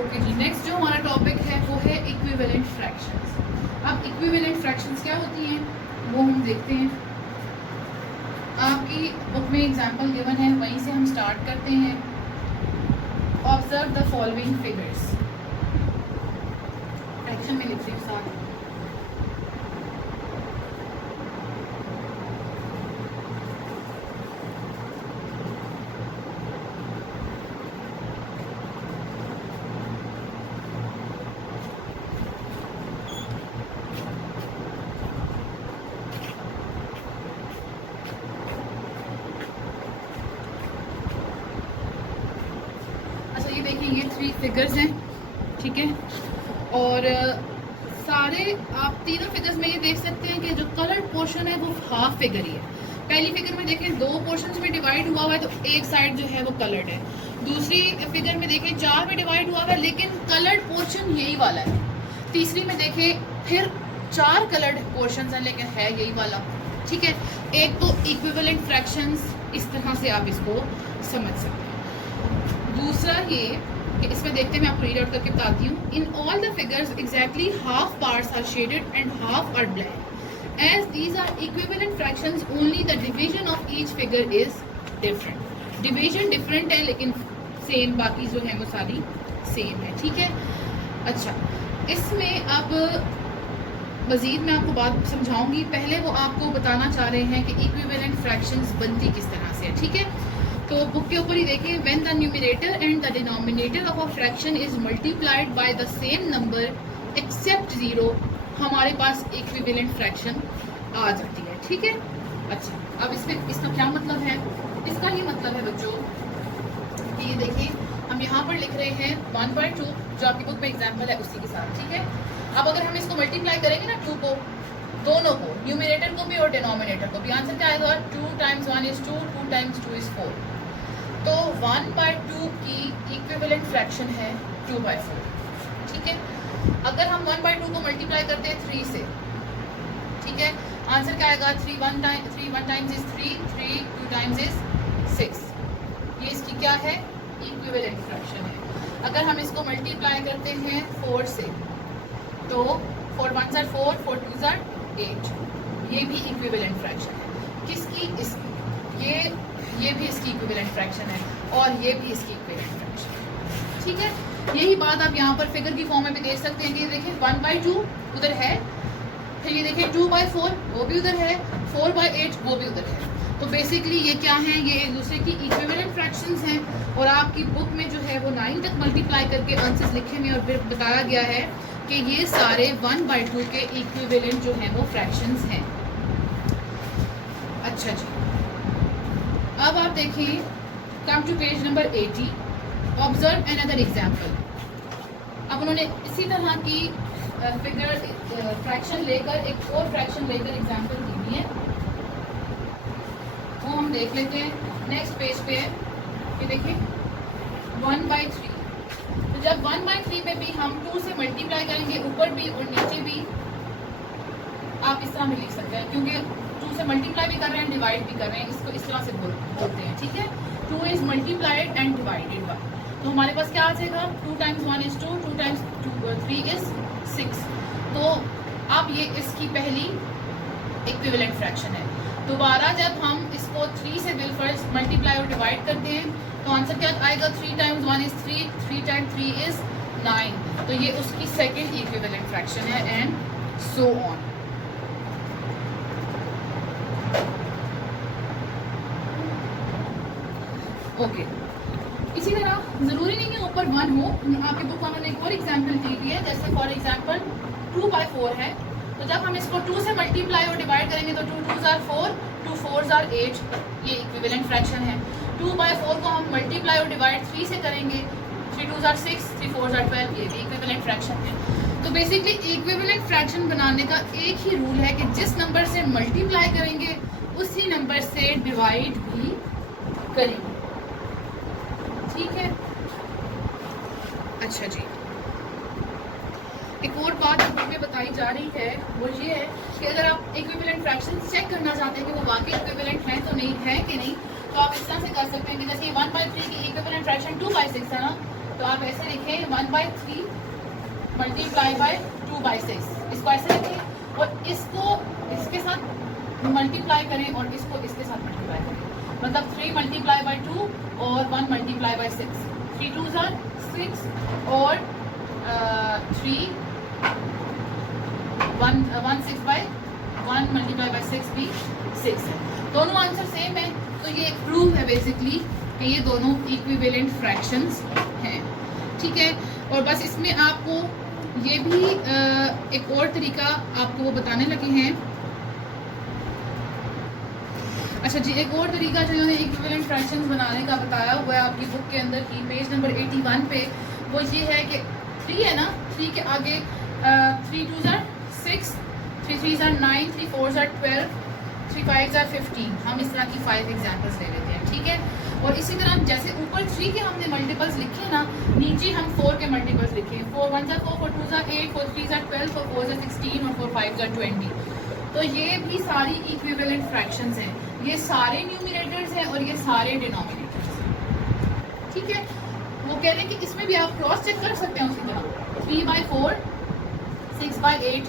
ओके जी, नेक्स्ट जो हमारा टॉपिक है वो है इक्विवेलेंट फ्रैक्शंस। अब इक्विवेलेंट फ्रैक्शंस क्या होती हैं वो हम देखते हैं। आपकी बुक में एग्जांपल गिवन है, वहीं से हम स्टार्ट करते हैं। Observe the following figures, fraction में लिखते हैं साथ। देखिए ये 3 फिगर्स हैं, ठीक है। और सारे आप तीनों फिगर्स में ये देख सकते हैं कि जो कलर्ड पोर्शन है वो हाफ फिगर ही है। पहली फिगर में देखें 2 पोर्शंस में डिवाइड हुआ हुआ है तो एक साइड जो है वो कलर्ड है। दूसरी फिगर में देखें 4 में डिवाइड हुआ हुआ है लेकिन कलर्ड पोर्शन यही वाला है। तीसरी में देखें फिर 4 कलर्ड पोर्शंस हैं लेकिन है यही वाला, ठीक है। एक तो इक्विवेलेंट फ्रैक्शंस, इस तरह से आप इसको समझ सकते हैं। दूसरा ये कि इसमें देखते हैं, मैं आपको रीड आउट करके बताती हूँ। In all the figures exactly half parts are shaded and half are black. As these are equivalent fractions only the division of each figure is different. Division different है लेकिन सेम, बाकी जो है वो सारी सेम है, ठीक है। अच्छा, इसमें अब मज़ीद मैं आपको बात समझाऊंगी। पहले वो आपको बताना चाह रहे हैं कि इक्विवेलेंट फ्रैक्शंस बनती किस तरह से है, ठीक है। तो बुक के ऊपर ही देखिए, when the numerator and the denominator of a fraction is multiplied by the same number except 0, हमारे पास इक्विवेलेंट फ्रैक्शन आ जाती है, ठीक है। अच्छा, अब इसका क्या मतलब है? इसका ये मतलब है बच्चों कि ये देखिए हम यहाँ पर लिख रहे हैं 1/2 जो आपकी बुक में एग्जाम्पल है उसी के साथ, ठीक है। अब अगर हम इसको मल्टीप्लाई करेंगे ना 2 को, दोनों को, न्यूमरेटर को भी और डिनोमिनेटर को भी, आंसर क्या आएगा 2 × 1 = 2, 2 × 2 = 4। तो 1/2 की इक्विवेलेंट फ्रैक्शन है 2/4, ठीक है। अगर हम 1/2 को मल्टीप्लाई करते हैं 3 से, ठीक है, आंसर क्या आएगा 3 1 times is 3, 3 2 times is 6। ये इसकी क्या है? इक्विवेलेंट फ्रैक्शन है। अगर हम इसको मल्टीप्लाई करते हैं 4 से तो 4 1s are 4, 4 2s are 8। ये भी इक्विवेलेंट फ्रैक्शन है किसकी, इसकी। ये भी इसकी इक्विवेलेंट फ्रैक्शन है और ये भी इसकी इक्विवेलेंट फ्रैक्शन है। ठीक है, यही बात आप यहाँ पर फिगर की फॉर्म में भी देख सकते हैं कि देखिए 1/2 उधर है, फिर ये देखिए 2/4 वो भी उधर है, 4/8 वो भी उधर है। तो बेसिकली ये क्या हैं, ये एक दूसरे की इक्विवेलेंट फ्रैक्शंस हैं। और आपकी बुक में जो है वो 9 तक मल्टीप्लाई करके आंसर्स लिखे हुए और फिर बताया गया है कि ये सारे 1/2 के इक्विवेलेंट जो हैं वो फ्रैक्शंस हैं। अच्छा जी, अब आप देखिए, come to page number 80, observe another example. अब उन्होंने इसी तरह की फिगर फ्रैक्शन लेकर एक और फ्रैक्शन लेकर एग्जाम्पल दी हुई है, वो हम देख लेते हैं। नेक्स्ट पेज पे है, ये देखिए 1/3। तो जब 1/3 पे भी हम 2 से मल्टीप्लाई करेंगे, ऊपर भी और नीचे भी आप इस तरह भी लिख सकते हैं, क्योंकि 2 से मल्टीप्लाई भी कर रहे हैं, डिवाइड भी कर रहे हैं, इसको इस तरह से बोलते हैं। ठीक है, 2 is multiplied and divided by, तो हमारे पास क्या आ जाएगा, 2 times 1 is 2, 2 times 3 is 6। तो अब ये इसकी पहली इक्विवेलेंट फ्रैक्शन है। दोबारा जब हम इसको 3 से बिल फर्स्ट मल्टीप्लाई और डिवाइड करते हैं तो आंसर क्या आएगा, 3 times 1 is 3, 3 times 3 is 9। तो ये उसकी सेकेंड इक्विवेलेंट फ्रैक्शन है एंड सो ऑन। ओके, इसी तरह ज़रूरी नहीं है ऊपर 1 हो, आपके बुक में एक और एग्जाम्पल दी हुई है। जैसे फॉर एग्जाम्पल 2/4 है, तो जब हम इसको 2 से मल्टीप्लाई और डिवाइड करेंगे तो 2 2s are 4, 2 4s are 8, ये इक्विवेलेंट फ्रैक्शन है। 2/4 को हम मल्टीप्लाई और डिवाइड 3 से करेंगे, 3 2s are 6, 3 4s are 12, ये भी इक्विवेलेंट फ्रैक्शन है। तो बेसिकली इक्विवेलेंट फ्रैक्शन बनाने का एक ही रूल है कि जिस नंबर से मल्टीप्लाई करेंगे उसी नंबर से डिवाइड भी करेंगे। ठीक है, अच्छा जी, एक और बात हमें बताई जा रही है वो ये है कि अगर आप इक्विवेलेंट फ्रैक्शन चेक करना चाहते हैं कि वो वाकई इक्विवेलेंट है तो नहीं है कि नहीं, तो आप इस तरह से कर सकते हैं कि जैसे 1/3 की इक्विवेलेंट फ्रैक्शन 2/6 है ना, तो आप ऐसे लिखें 1/3 मल्टीप्लाई बाय 2/6, इसको ऐसे लिखें और इसको इसके साथ मल्टीप्लाई करें और इसको इसके साथ मल्टीप्लाई करें, मतलब 3 मल्टीप्लाई बाय 2 और 1 मल्टीप्लाई बाय 6, 3 2s are 6 और 3 1 6 बाय 1 मल्टीप्लाई बाय 6 भी 6 है, दोनों आंसर सेम है। तो ये एक प्रूफ है बेसिकली कि ये दोनों इक्विवेलेंट फ्रैक्शंस हैं। ठीक है, और बस इसमें आपको ये भी एक और तरीका आपको वो बताने लगे हैं। अच्छा जी, एक और तरीका जो है इक्विवेलेंट फ्रैक्शंस बनाने का बताया हुआ है आपकी बुक के अंदर की पेज नंबर 81 पे, वो ये है कि 3 है ना, 3 के आगे 3 2s are 6, 3 3s are 9, 3 4s are 12, 3 5s are 15। हम इस तरह की 5 एग्जाम्पल्स ले लेते हैं। ठीक है, और इसी तरह जैसे ऊपर 3 के हमने मल्टीपल्स लिखे ना, नीचे हम 4 के मल्टीपल्स लिखे, 4 1s are 4, 4 2s are 8, 4 3s are 12, 4 4s are 16 और 4 5s are 20। तो ये भी सारी इक्विवेलेंट फ्रैक्शंस हैं, ये सारे न्यूमरेटर्स हैं और ये सारे डिनोमिनेटर्स हैं। ठीक है, वो कह रहे हैं कि इसमें भी आप क्रॉस चेक कर सकते हैं उसी तरह, 3/4 6/8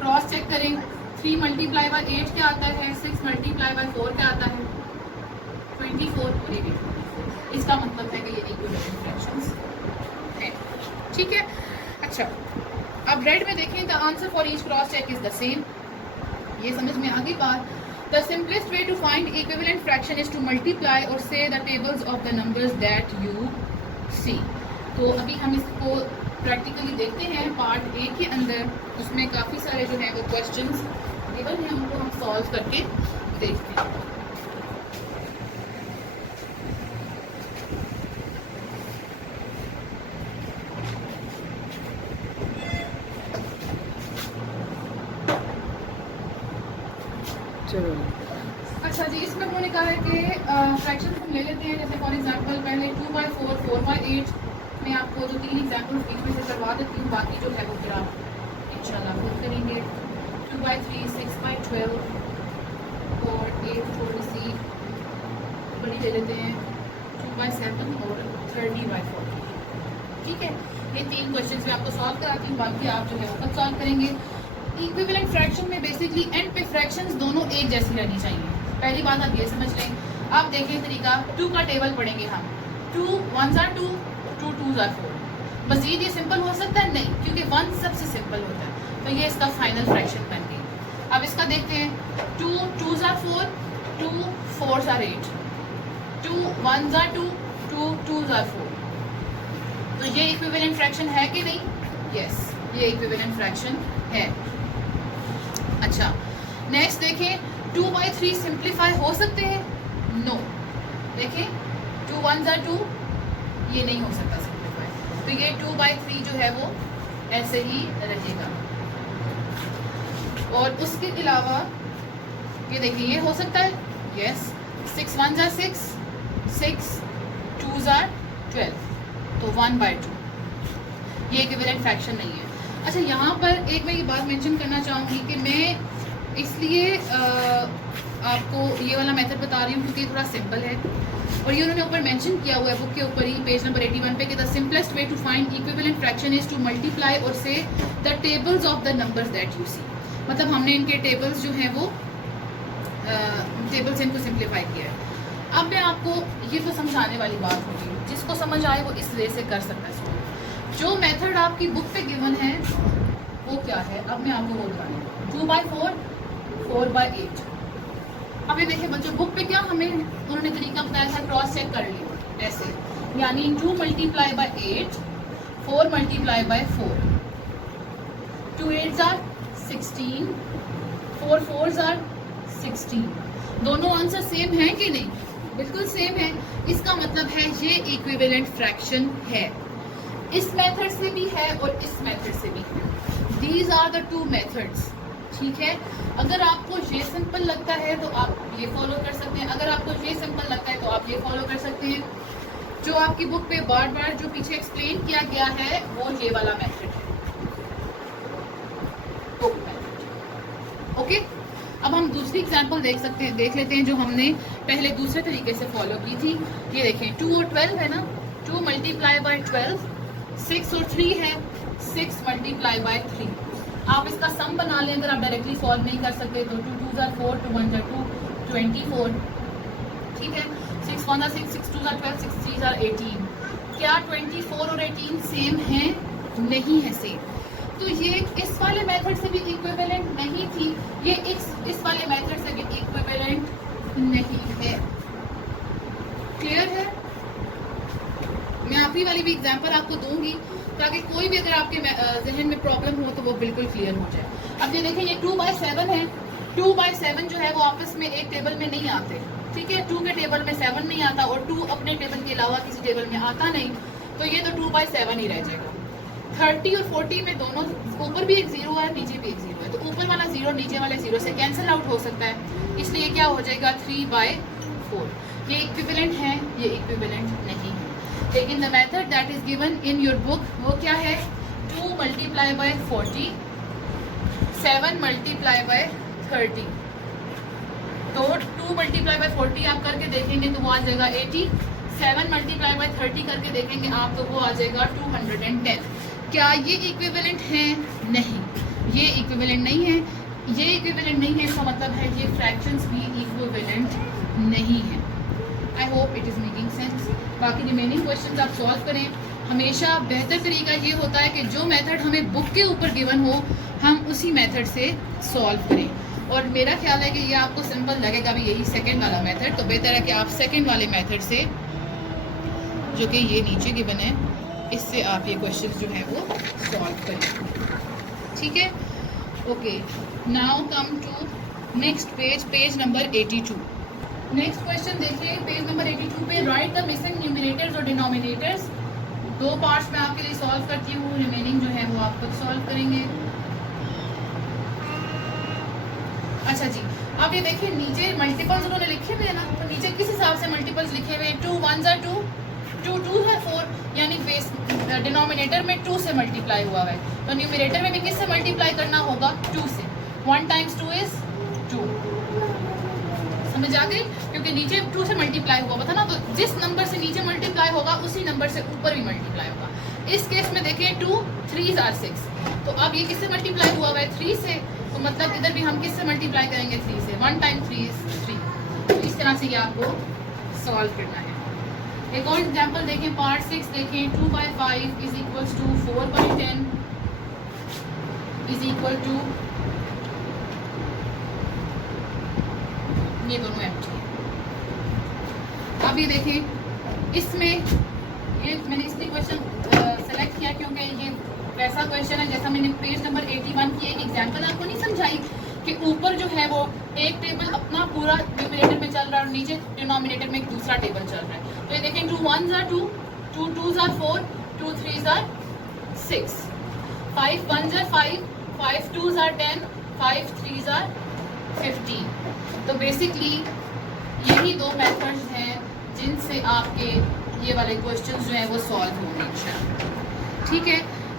क्रॉस चेक करें, 3 मल्टीप्लाई बाय 8 क्या आता है, 6 मल्टीप्लाई बाय 4 क्या आता है, 24 और ये भी 24। इसका मतलब है कि ये इक्विवेलेंट फ्रैक्शंस हैं। ठीक है, अच्छा अब रेड में देखें, the answer for each cross check is the same. ये समझ में आ गई बात। The simplest way to find equivalent fraction is to multiply or say the tables of the numbers that you see। तो अभी हम इसको प्रैक्टिकली देखते हैं पार्ट ए के अंदर, उसमें काफ़ी सारे जो हैं वो क्वेश्चंस गिवन हैं, उनको हम सॉल्व करके देखते हैं। चलो, अच्छा जी, इसमें उन्होंने कहा है कि फ्रैक्शन हम ले लेते हैं। जैसे फॉर एग्जांपल पहले 2/4 4/8 में आपको जो 3 एग्जांपल बीच में से करवा देती हूँ, बाकी जो है वो फिर आप इंशाल्लाह खुद करेंगे। 2/3 6/12 और 8 थोड़ी सी बड़ी ले लेते हैं, 2/7 और 30/40। ठीक है, ये 3 क्वेश्चंस मैं आपको सॉल्व कराती हूँ, बाकी आप जो है वो कब सॉल्व करेंगे। इक्विवेलेंट फ्रैक्शन में बेसिकली एंड पे फ्रैक्शंस दोनों एक जैसी रहनी चाहिए, पहली बात आप ये समझ लें। आप देखें तरीका, 2 का टेबल पढ़ेंगे हम, 2 1s are 2, 2 2s are 4। मजीद ये सिंपल हो सकता है नहीं, क्योंकि 1 सबसे सिंपल होता है, तो ये इसका फाइनल फ्रैक्शन बन गई। अब इसका देखते हैं, 2 2s are 4, 2 4s are 8, 2 1s are 2, 2 2s are 4। तो ये इक्विवेलेंट फ्रैक्शन है कि नहीं? यस, ये इक्विवेलेंट फ्रैक्शन है। अच्छा, नेक्स्ट देखें, 2/3 सिंप्लीफाई हो सकते हैं? नो। देखें, 2 1s are 2, ये नहीं हो सकता सिंप्लीफाई, तो ये 2/3 जो है वो ऐसे ही रहेगा। और उसके अलावा ये देखिए, ये हो सकता है, yes, 6 1s are 6, 6 2s are 12, तो 1/2, ये इक्विवेलेंट फ्रैक्शन नहीं है। अच्छा, यहाँ पर एक मैं ये बात मेंशन करना चाहूँगी कि मैं इसलिए आपको ये वाला मेथड बता रही हूँ क्योंकि थोड़ा सिंपल है, और ये उन्होंने ऊपर मेंशन किया हुआ है बुक के ऊपर ही, पेज नंबर 81 पे, कि the simplest way to find equivalent fraction is to multiply और say the tables of the numbers that you see. मतलब हमने इनके टेबल्स जो हैं वो टेबल से इनको सिंप्लीफाई किया है। अब मैं आपको ये तो समझाने वाली बात होगी, जिसको समझ आए वो इस वे से कर सकता है। जो मेथड आपकी बुक पे गिवन है वो क्या है, अब मैं आपको वो बताने, 2/4, 4/8। अब ये देखिए बच्चों, बुक पे क्या हमें उन्होंने तरीका बताया था, क्रॉस चेक कर लिया ऐसे, यानी 2 × 8, 4 × 4, 2 8s are 16, 4 4s are 16। दोनों आंसर सेम है कि नहीं? बिल्कुल सेम है। इसका मतलब है ये इक्विवेलेंट फ्रैक्शन है, इस मेथड से भी है और इस मेथड से भी है। दीज आर द 2 मेथड्स, ठीक है। अगर आपको ये सिंपल लगता है तो आप ये फॉलो कर सकते हैं, अगर आपको ये सिंपल लगता है तो आप ये फॉलो कर सकते हैं। जो आपकी बुक पे बार बार जो पीछे एक्सप्लेन किया गया है वो ये वाला मेथड है, ओके। अब हम दूसरी एग्जांपल देख लेते हैं जो हमने पहले दूसरे तरीके से फॉलो की थी। ये देखें, 2 और 12 है ना, 2 × 12, 6 और 3 है, 6 × 3। आप इसका सम बना लें, अगर आप डायरेक्टली सॉल्व नहीं कर सकते तो 2 2s are 4, 2 1s are 2, 24, ठीक है। 6 1s are 6, 6 2s are 12, 6 3s are 18। क्या 24 और 18 सेम हैं? नहीं है सेम, तो ये इस वाले मेथड से भी इक्विवेलेंट नहीं थी, ये इस वाले मेथड से भी इक्विवेलेंट नहीं है। क्लियर है? मैं आखिरी वाली भी एग्जांपल आपको दूंगी ताकि कोई भी अगर आपके जहन में प्रॉब्लम हो तो वो बिल्कुल क्लियर हो जाए। अब ये देखें, ये 2/7 है, 2/7 जो है वो आपस में एक टेबल में नहीं आते, ठीक है। 2 के टेबल में 7 नहीं आता और 2 अपने टेबल के अलावा किसी टेबल में आता नहीं, तो ये तो 2/7 ही रह जाएगा। 30 और 40 में दोनों ऊपर भी एक 0 है, नीचे भी एक 0 है, तो ऊपर वाला 0 नीचे वाले 0 से कैंसिल आउट हो सकता है, इसलिए क्या हो जाएगा 3/4। ये इक्विवेलेंट है, ये इक्विवेलेंट नहीं है। लेकिन the method that is given in your book वो क्या है, 2 × 40, 7 × 30। तो 2 × 40 आप करके देखेंगे तो वो आ जाएगा 80, 7 × 30 करके देखेंगे आप तो वो आ जाएगा 210। क्या ये इक्विवेलेंट है? नहीं, ये इक्विवेलेंट नहीं है। ये इक्विवेलेंट नहीं है इसका मतलब है ये फ्रैक्शंस भी इक्विवेलेंट नहीं है। I hope it is making sense. बाकी रिमेनिंग क्वेश्चंस आप सॉल्व करें। हमेशा बेहतर तरीका ये होता है कि जो मेथड हमें बुक के ऊपर गिवन हो हम उसी मेथड से सॉल्व करें, और मेरा ख्याल है कि ये आपको सिंपल लगेगा भी, यही सेकंड वाला मेथड, तो बेहतर है कि आप सेकंड वाले मेथड से जो कि ये नीचे गिवन है इससे आप ये क्वेश्चंस जो है वो सॉल्व करें, ठीक है। Okay, now come to next page, page number 82। Next question देखिए पेज नंबर 82 पे, राइट द मिसिंग न्यूमिनेटर्स और डिनोमिनेटर्स। 2 पार्ट्स में आपके लिए सॉल्व करती हूँ, रिमेनिंग जो है वो आप खुद सॉल्व करेंगे। अच्छा जी, अब ये देखिए नीचे मल्टीपल्स उन्होंने लिखे हुए हैं ना, तो नीचे किस हिसाब से मल्टीपल्स लिखे हुए हैं, 2 1s are 2, 2 2s are 4, यानी बेस डिनोमिनेटर में 2 से मल्टीप्लाई हुआ है, तो न्यूमिनेटर में भी किस से मल्टीप्लाई करना होगा, 2 से। 1 × 2 is 2, समझ आ गई, क्योंकि नीचे 2 से मल्टीप्लाई हुआ था ना, तो जिस नंबर से नीचे मल्टीप्लाई होगा उसी नंबर से ऊपर भी मल्टीप्लाई होगा। इस केस में देखें 2 3s are 6, तो अब ये किससे मल्टीप्लाई हुआ हुआ है 3 से, तो मतलब इधर भी हम किससे मल्टीप्लाई करेंगे 3 से, 1 टाइम 3 is 3। तो इस तरह से ये आपको सॉल्व करना है। एक और एग्जांपल देखें, पार्ट 6 देखें, 2/5 is equals to 4/10 is equal to, ये दोनों एम्प्टी है। अब ये देखें, इसमें ये मैंने इसलिए क्वेश्चन सेलेक्ट किया क्योंकि ये वैसा क्वेश्चन है जैसा मैंने पेज नंबर 81 की एक एग्जांपल आपको नहीं समझाई कि ऊपर जो है वो एक टेबल अपना पूरा न्यूमरेटर में चल रहा है और नीचे डिनोमिनेटर में एक दूसरा टेबल चल रहा है। तो ये देखें 2 1s are 2, 2 2s are 4, 2 3s are 6, 5 1s are 5, 5 2s are 10, 5 3s are 15। तो बेसिकली यही दो मेथड्स हैं जिनसे आपके ये वाले क्वेश्चंस जो हैं वो सॉल्व होंगे इंशाल्लाह। ठीक है,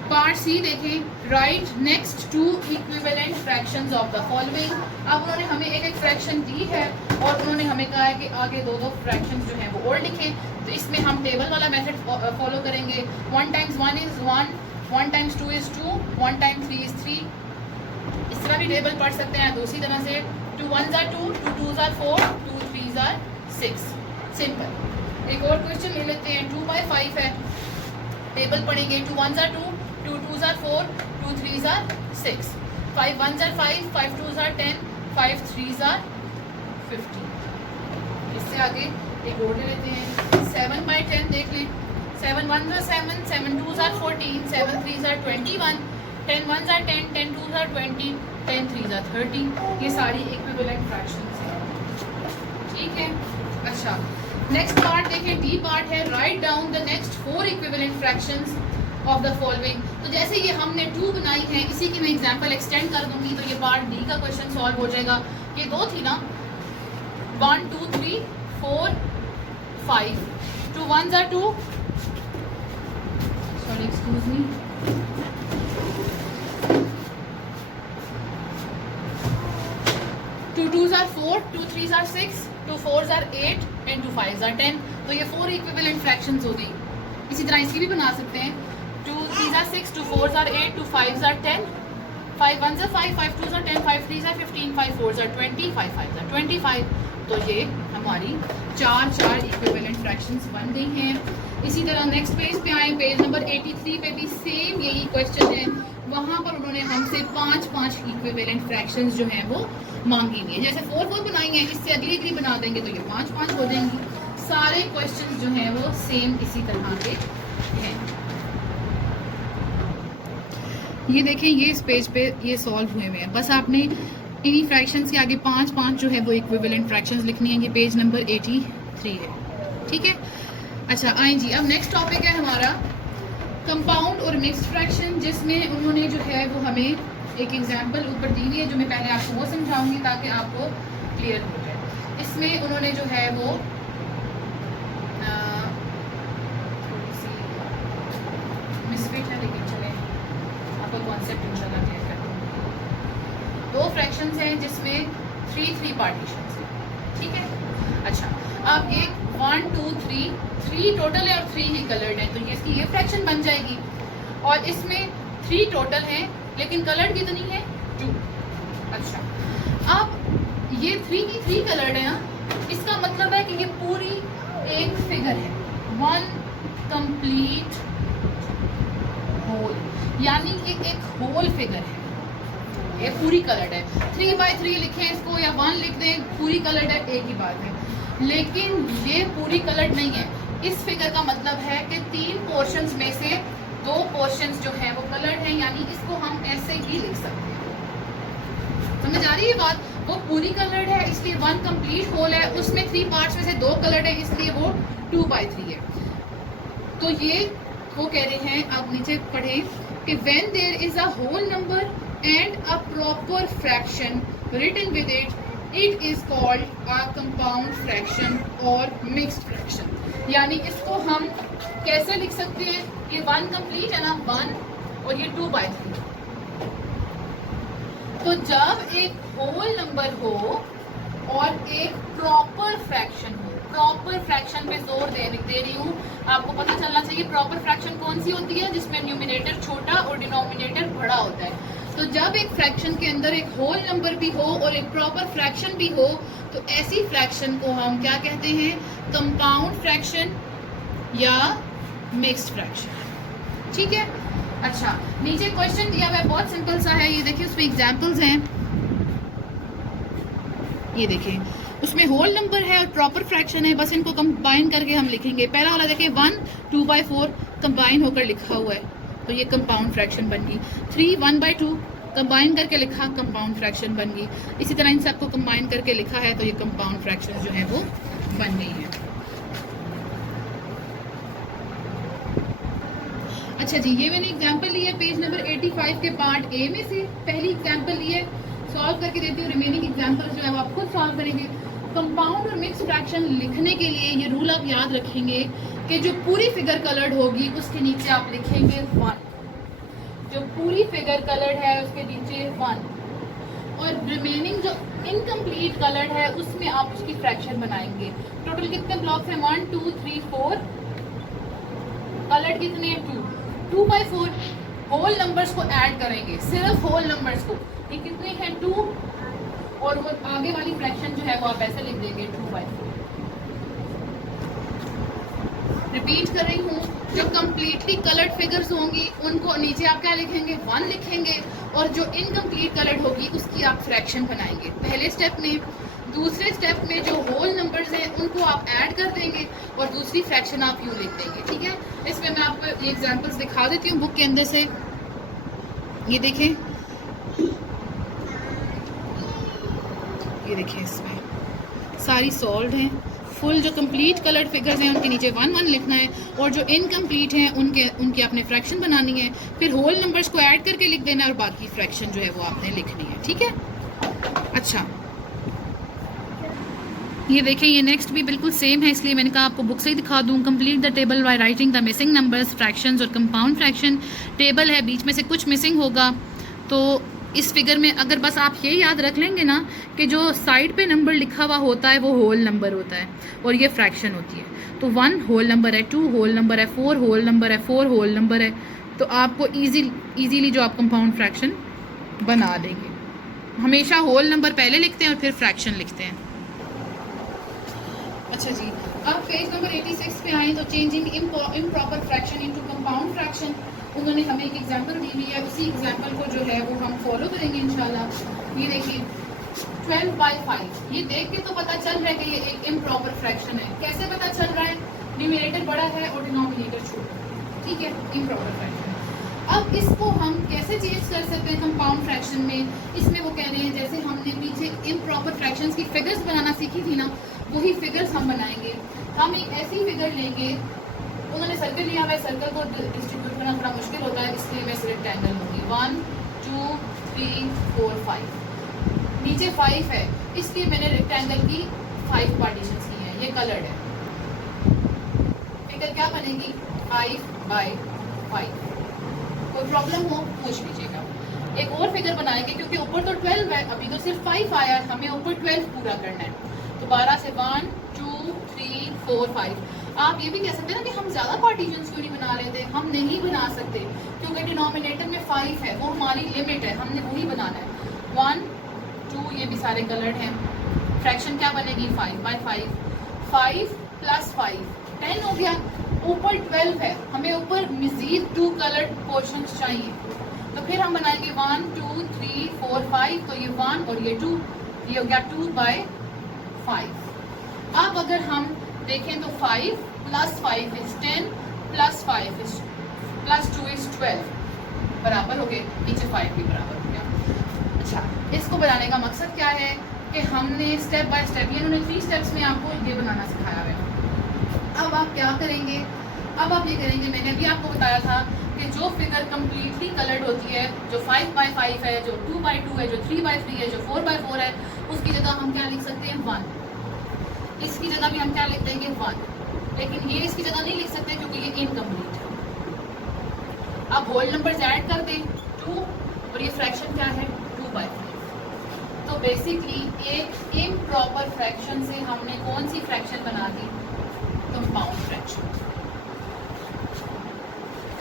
पार्ट सी देखें, right next to equivalent fractions of the following. अब उन्होंने हमें एक एक फ्रैक्शन दी है और उन्होंने हमें कहा है कि आगे दो दो फ्रैक्शंस जो हैं वो और लिखें। तो इसमें हम टेबल वाला मेथड फॉलो करेंगे। 1 times 1 is 1, 1 times 2 is 2, 1 times 3 is 3। इस तरह भी टेबल पढ़ सकते हैं दूसरी तरह से, 2 1s are 2, 2 2s are 4, 2 3s are 6। Simple. एक और क्वेश्चन ले लेते हैं, 2/5 है, टेबल पढ़ेंगे, 2 1s are 2, 2 2s are 4, 2 3s are 6, 5 1s are 5, 5 2s are 10, 5 3s are 15। इससे आगे एक और ले लेते हैं, 7/10 देख लें, 7 1s are 7, 7 2s are 14, 7 3s are 21, 10 1s are 10, 10 2s are 20, 10 3s are 30। ये सारी इक्विवेलेंट फ्रैक्शंस हैं। ठीक है, अच्छा नेक्स्ट पार्ट देखें, डी पार्ट है, write down the next 4 equivalent fractions of the following. तो जैसे ये हमने 2 बनाई है, इसी की मैं एग्जांपल एक्सटेंड कर दूंगी तो ये पार्ट डी का क्वेश्चन सॉल्व हो जाएगा। ये 2 थी ना, 1 2 3 4 5, 2 1s are 2, sorry excuse me, 2 2s are 4, 2 3s are 6, 2 4s are 8 and 2 5s are 10। तो ये 4 इक्विवेलेंट फ्रैक्शंस हो गई। इसी तरह इसकी भी बना सकते हैं, 2 3s are 6, 2 4s are 8, 2 5s are 10, 5 1s are 5, 5 2s are 10, 5 3s are 15, 5 4s are 20, 5 5s are 25। तो ये हमारी 4 इक्विवेलेंट फ्रैक्शंस बन गई हैं। इसी तरह नेक्स्ट पेज पे आए, पेज नंबर 83 पे भी सेम यही क्वेश्चन है। वहाँ पर उन्होंने हमसे 5 इक्विवेलेंट फ्रैक्शंस जो हैं वो मांगी हुई है। जैसे 4 4 बनाई हैं, इससे अगली बना देंगे तो ये 5 हो जाएंगी। सारे क्वेश्चंस जो हैं वो सेम इसी तरह के हैं। ये देखें, ये इस पेज पे ये सॉल्व हुए हुए हैं। बस आपने इन्हीं फ्रैक्शंस के आगे 5 जो है वो इक्विवेलेंट फ्रैक्शंस लिखनी है। ये पेज नंबर 83 है। ठीक है, अच्छा आए जी, अब नेक्स्ट टॉपिक है हमारा कंपाउंड और मिक्स्ड फ्रैक्शन, जिसमें उन्होंने जो है वो हमें एक एग्जांपल ऊपर दी हुई है जो मैं पहले आपको वो समझाऊंगी ताकि आपको क्लियर हो जाए। इसमें उन्होंने जो है वो थोड़ी सी मिसफिट है, लेकिन चले आपका कॉन्सेप्ट इंशाल्लाह क्लियर कर दूँगी। 2 फ्रैक्शंस हैं जिसमें 3 पार्टीशंस हैं। ठीक है, अच्छा अब एक 1 2 3 टोटल है और 3 ही कलर्ड है, तो ये इसकी ये फ्रैक्शन बन जाएगी। और इसमें 3 टोटल है लेकिन कलर्ड कितनी है 2। अच्छा अब ये 3 की 3 कलर्ड है ना, इसका मतलब है कि ये पूरी एक फिगर है, 1 कंप्लीट होल, यानी ये एक होल फिगर है, ये पूरी कलर्ड है। 3/3 लिखें इसको या 1 लिख दें, पूरी कलर्ड है, एक ही बात है। लेकिन ये पूरी कलर्ड नहीं है। इस फिगर का मतलब है कि 3 पोर्शंस में से 2 पोर्शंस जो है वो कलर्ड हैं, यानी इसको हम ऐसे ही लिख सकते हैं। समझ आ रही है बात? वो पूरी कलर्ड है इसलिए 1 कंप्लीट होल है, उसमें 3 पार्ट्स में से 2 कलर्ड है इसलिए वो 2/3 है। तो ये वो कह रहे हैं, आप नीचे पढ़ें कि when there is a whole number and a proper fraction written with it is called a compound fraction और मिक्स्ड फ्रैक्शन। यानी इसको हम कैसे लिख सकते हैं, ये 1 कंप्लीट है ना 1 और ये 2/3। तो जब एक होल नंबर हो और एक प्रॉपर फ्रैक्शन हो, प्रॉपर फ्रैक्शन पे जोर दे रही हूँ। आपको पता चलना चाहिए प्रॉपर फ्रैक्शन कौन सी होती है, जिसमें न्यूमिनेटर छोटा और डिनोमिनेटर बड़ा होता है। तो जब एक फ्रैक्शन के अंदर एक होल नंबर भी हो और एक प्रॉपर फ्रैक्शन भी हो, तो ऐसी फ्रैक्शन को हम क्या कहते हैं, कंपाउंड फ्रैक्शन या मिक्स्ड फ्रैक्शन। ठीक है। अच्छा, नीचे क्वेश्चन दिया हुआ है, बहुत सिंपल सा है, ये देखिए उसमें एग्जांपल्स हैं, ये देखिए उसमें होल नंबर है और प्रॉपर फ्रैक्शन है, बस इनको कंबाइन करके हम लिखेंगे। पहला वाला देखिए 1 2/4 कंबाइन होकर लिखा हुआ है, तो ये कंपाउंड फ्रैक्शन बन गई। 3 1/2 कंबाइन करके लिखा, कंपाउंड फ्रैक्शन बन गई। इसी तरह इन सबको कंबाइन करके लिखा है, तो ये कंपाउंड फ्रैक्शन जो है वो बन गई है। अच्छा जी, ये मैंने एग्जांपल ली है पेज नंबर 85 के पार्ट ए में से, पहली एग्जांपल ली है, सॉल्व करके देती हूँ। रिमेनिंग एग्जांपल जो है वो आप खुद सॉल्व करेंगे। कंपाउंड और मिक्स फ्रैक्शन लिखने के लिए ये रूल आप याद रखेंगे कि जो पूरी फिगर कलर्ड होगी उसके नीचे आप लिखेंगे 1, जो पूरी फिगर कलर्ड है उसके नीचे 1, और रिमेनिंग जो इनकम्प्लीट कलर्ड है उसमें आप उसकी फ्रैक्शन बनाएंगे। टोटल कितने ब्लॉक्स हैं, 1 2 3 4, कलर्ड कितने हैं 2, 2/4। होल नंबर्स को ऐड करेंगे, सिर्फ होल नंबर्स को, ये कितने हैं 2, और वो आगे वाली फ्रैक्शन जो है वो आप ऐसे लिख देंगे 2/4। रिपीट कर रही हूँ, जो कम्प्लीटली कलर्ड फिगर्स होंगी उनको नीचे आप क्या लिखेंगे, 1 लिखेंगे, और जो इनकम्प्लीट कलर्ड होगी उसकी आप फ्रैक्शन बनाएंगे पहले स्टेप में। दूसरे स्टेप में जो होल नंबर्स हैं उनको आप ऐड कर देंगे और दूसरी फ्रैक्शन आप यूँ लिख देंगे। ठीक है, इसमें मैं आपको ये एग्जांपल्स दिखा देती हूँ बुक के अंदर से। ये देखें, ये देखिए इसमें सारी सॉल्व हैं। फुल जो कंप्लीट कलर्ड फिगर्स हैं उनके नीचे 1 1 लिखना है, और जो इनकम्प्लीट हैं उनके आपने फ्रैक्शन बनानी है, फिर होल नंबर्स को ऐड करके लिख देना है और बाकी फ्रैक्शन जो है वो आपने लिखनी है। ठीक है। अच्छा, ये देखें, ये नेक्स्ट भी बिल्कुल सेम है, इसलिए मैंने कहा आपको बुक से ही दिखा दूँ। Complete the table by writing the missing numbers, fractions और कंपाउंड फ्रैक्शन। टेबल है, बीच में से कुछ मिसिंग होगा, तो इस फिगर में अगर बस आप ये याद रख लेंगे ना कि जो साइड पे नंबर लिखा हुआ होता है वो होल नंबर होता है और ये फ्रैक्शन होती है। तो 1 होल नंबर है, 2 होल नंबर है, 4 होल नंबर है, 4 होल नंबर है, तो आपको ईजीली जो आप कंपाउंड फ्रैक्शन बना देंगे। हमेशा होल नंबर पहले लिखते हैं और फिर फ्रैक्शन लिखते हैं। अच्छा जी, अब पेज नंबर 86 पे आए तो changing improper fraction into compound fraction, उन्होंने हमें एक एग्जांपल दी हुई है, उसी एग्जांपल को जो है वो हम फॉलो करेंगे इंशाल्लाह। ये देखिए 12/5, ये देख के तो पता चल रहा है कि ये एक इम्प्रॉपर फ्रैक्शन है। कैसे पता चल रहा है, न्यूमरेटर बड़ा है और डिनोमिनेटर छोटा। ठीक है, इम्प्रॉपर फ्रैक्शन। अब इसको हम कैसे चेंज कर सकते हैं कंपाउंड फ्रैक्शन में, इसमें वो कह रहे हैं जैसे हमने पीछे इम्प्रॉपर फ्रैक्शंस की फिगर्स बनाना सीखी थी ना, वही फिगर्स हम बनाएंगे। हम एक ऐसी फिगर लेंगे, उन्होंने सर्कल लिया हुआ है, सर्कल को डिस्ट्रीब्यूट करना थोड़ा मुश्किल होता है, इसलिए मैं सिर्फ रेक्टेंगल लूँगी। 1 2 3 4 5, नीचे 5 है, इसलिए मैंने रेक्टेंगल की 5 पार्टीशंस की हैं, ये कलर्ड है। फिगर क्या बनेगी, 5/5। कोई प्रॉब्लम हो पूछ लीजिएगा। एक और फिगर बनाएंगे, क्योंकि ऊपर तो 12 है, अभी तो सिर्फ 5 आया है, हमें ऊपर 12 पूरा करना है। तो 12 से 1 2 3 4 5। आप ये भी कह सकते हैं ना कि हम ज़्यादा पार्टीशंस क्यों नहीं बना लेते, हम नहीं बना सकते क्योंकि डिनोमिनेटर में 5 है, वो हमारी लिमिट है, हमने वही बनाना है। 1 2, ये भी सारे कलर्ड हैं। फ्रैक्शन क्या बनेगी, 5/5। 5 + 5 10 हो गया, ऊपर 12 है, हमें ऊपर मज़ीद 2 कलर्ड पोर्शंस चाहिए, तो फिर हम बनाएंगे 1 2 3 4 5, तो ये 1 और ये 2, ये हो गया 2/5। अब अगर हम देखें तो 5 + 5 = 10 + 5 + 2 = 12, बराबर हो गए, नीचे 5 भी बराबर हो गया। अच्छा, इसको बनाने का मकसद क्या है कि हमने स्टेप बाय स्टेप, ये उन्होंने 3 स्टेप्स में आपको ये बनाना सिखाया है। अब आप क्या करेंगे, अब आप ये करेंगे, मैंने अभी आपको बताया था कि जो फिगर कम्प्लीटली कलर्ड होती है, जो 5/5 है, जो 2/2 है, जो 3/3 है, जो 4/4 है, उसकी जगह हम क्या लिख सकते हैं, 1। इसकी जगह भी हम क्या लिख देंगे, 1। लेकिन ये इसकी जगह नहीं लिख सकते क्योंकि ये इनकम्प्लीट है। अब होल नंबर्स ऐड कर दें 2, और ये फ्रैक्शन क्या है, 2/5। तो बेसिकली एक इम्प्रॉपर फ्रैक्शन से हमने कौन सी फ्रैक्शन बना दी? Compound fraction.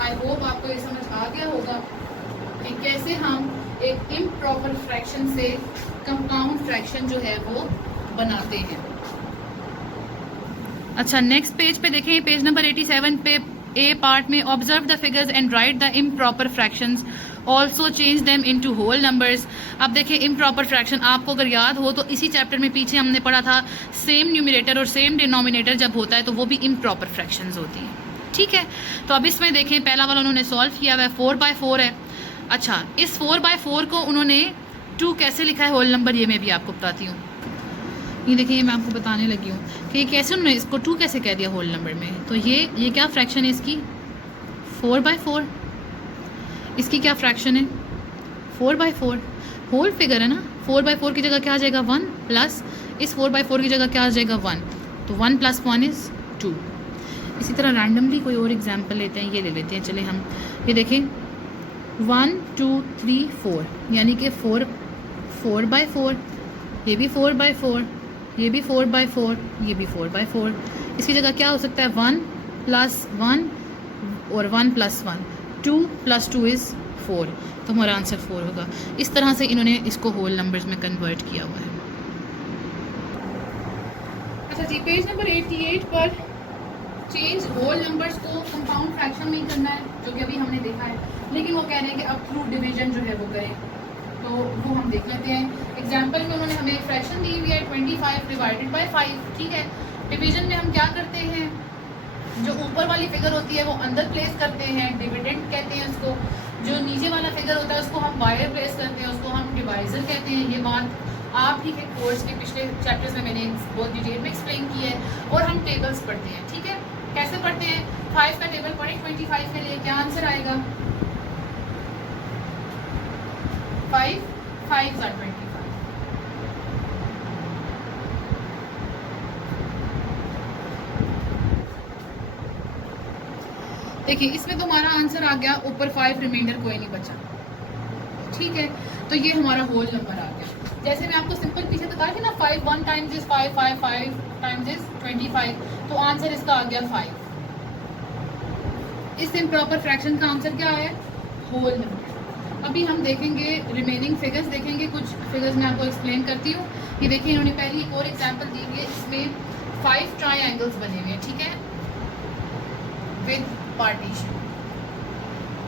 आई होप आपको ये समझ आ गया होगा कि कैसे हम एक इम्प्रॉपर फ्रैक्शन से कंपाउंड फ्रैक्शन जो है वो बनाते हैं। अच्छा, नेक्स्ट पेज पे देखें, पेज नंबर 87 पे ए पार्ट में observe the figures and write the improper fractions, also change them into whole numbers. अब देखिए इम्प्रॉपर फ्रैक्शन आपको अगर याद हो तो इसी चैप्टर में पीछे हमने पढ़ा था, सेम न्यूमरेटर और सेम डिनोमिनेटर जब होता है तो वो भी इम्प्रॉपर फ्रैक्शंस होती हैं। ठीक है, तो अब इसमें देखें पहला वाला उन्होंने सॉल्व किया हुआ है, 4/4 है। अच्छा, इस 4/4 को उन्होंने 2 कैसे लिखा है होल नंबर, ये मैं भी आपको बताती हूँ। ये देखिए मैं आपको बताने लगी हूँ कि कैसे उन्होंने इसको 2 कैसे कह दिया होल नंबर में। तो ये क्या फ्रैक्शन है इसकी? 4/4। इसकी क्या फ्रैक्शन है? 4/4। होल फिगर है ना, 4/4 की जगह क्या आ जाएगा? 1 प्लस इस 4/4 की जगह क्या आ जाएगा? 1। तो 1 + 1 इज़ 2। इसी तरह रैंडमली कोई और एग्जाम्पल लेते हैं, ये ले लेते हैं। चले हम ये देखें 1 2 3 4, यानी कि 4/4, ये भी 4/4, ये भी 4/4, ये भी 4/4। इसकी जगह क्या हो सकता है? 1 + 1 और 1 + 1, 2 + 2 इज़ 4। तो हमारा आंसर 4 होगा। इस तरह से इन्होंने इसको होल नंबर्स में कन्वर्ट किया हुआ है। अच्छा जी, पेज नंबर 88 पर चेंज होल नंबर्स को कंपाउंड फ्रैक्शन में ही करना है, जो कि अभी हमने देखा है, लेकिन वो कह रहे हैं कि अब थ्रू डिवीजन जो है वो करें। तो वो हम देख लेते हैं। एग्जाम्पल में उन्होंने हमें फ्रैक्शन दी हुई है 25 / 5। ठीक है, डिवीजन में हम क्या करते हैं? जो ऊपर वाली फिगर होती है वो अंदर प्लेस करते हैं, डिविडेंड कहते हैं उसको। जो नीचे वाला फिगर होता है उसको हम बाहर प्लेस करते हैं, उसको हम डिवाइजर कहते हैं। ये बात आप ही के कोर्स के पिछले चैप्टर्स में मैंने बहुत डिटेल में एक्सप्लेन की है। और हम टेबल्स पढ़ते हैं। ठीक है, कैसे पढ़ते हैं? 5 का टेबल पढ़े 25 के लिए, क्या आंसर आएगा? 5 5s are 25। देखिए इसमें तो हमारा आंसर आ गया, ऊपर 5 रिमाइंडर कोई नहीं बचा। ठीक है, तो ये हमारा होल नंबर आ गया। जैसे मैं आपको सिंपल पीछे बताया था ना, 5 1 टाइम्स इज 5, 5 5 टाइम्स इज 25, तो आंसर इसका आ गया 5। इस इम्प्रॉपर फ्रैक्शन का आंसर क्या है? Whole number. अभी हम देखेंगे रिमेनिंग फिगर्स, देखेंगे कुछ फिगर्स मैं आपको एक्सप्लेन करती हूँ। ये देखिए इन्होंने पहली एक और एग्जांपल दी हुई है, इसमें 5 ट्रायंगल्स बने हुए हैं। ठीक है, विद पार्टीशन,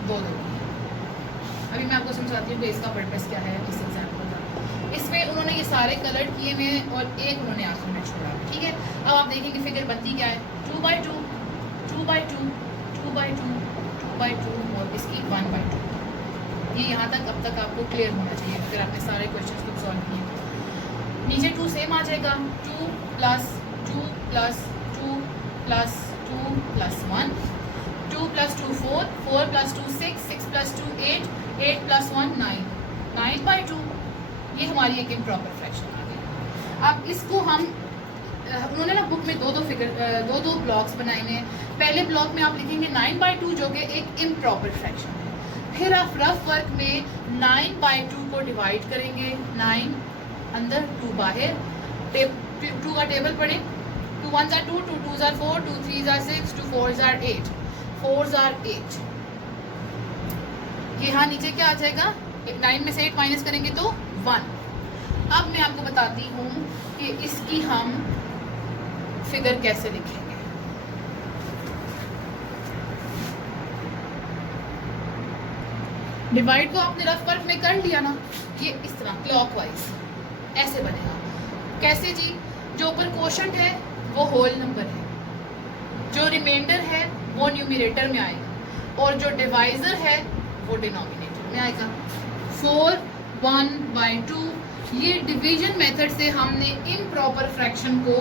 दो। अभी मैं आपको समझाती हूँ कि इसका पर्पस क्या है इस एग्जांपल का। इसमें उन्होंने ये सारे कलर किए हुए हैं और एक उन्होंने आखिर में छोड़ा। ठीक है, अब आप देखेंगे फिगर बनती क्या है? 2/2, 2/2, 2/2, 2/2 और इसकी 1/2। ये यहाँ तक अब तक आपको क्लियर होना चाहिए अगर आपने सारे क्वेश्चंस को सॉल्व किए। नीचे 2 सेम आ जाएगा, 2 + 2 + 2 + 2 + 1, 2 + 2 4, 4 + 2 6, 6 + 2 8, 8 + 1 9, 9/2। ये हमारी एक इम्प्रॉपर फ्रैक्शन आ गई। अब इसको हम उन्होंने ना बुक में दो ब्लॉक्स बनाए हुए हैं। पहले ब्लॉक में आप लिखेंगे 9/2 जो कि एक इम्प्रॉपर फ्रैक्शन है। फिर आप रफ वर्क में 9/2 को डिवाइड करेंगे, 9 अंदर 2 बाहर, 2 का टेबल पढ़े, 2 1s are 2, 2 2s are 4, 2 3s are 6, 2 4s are 8, 4s are 8। यहाँ नीचे क्या आ जाएगा? 9 में से 8 माइनस करेंगे तो 1। अब मैं आपको बताती हूँ कि इसकी हम फिगर कैसे लिखेंगे। डिवाइड को आपने रफ वर्क में कर लिया ना, ये इस तरह क्लॉकवाइज ऐसे बनेगा। कैसे जी? जो ऊपर क्वोशंट है वो होल नंबर है, जो रिमाइंडर है वो न्यूमरेटर में आएगा और जो डिवाइजर है वो डिनोमिनेटर में आएगा। 4 1/2। ये डिवीजन मेथड से हमने इम्प्रॉपर फ्रैक्शन को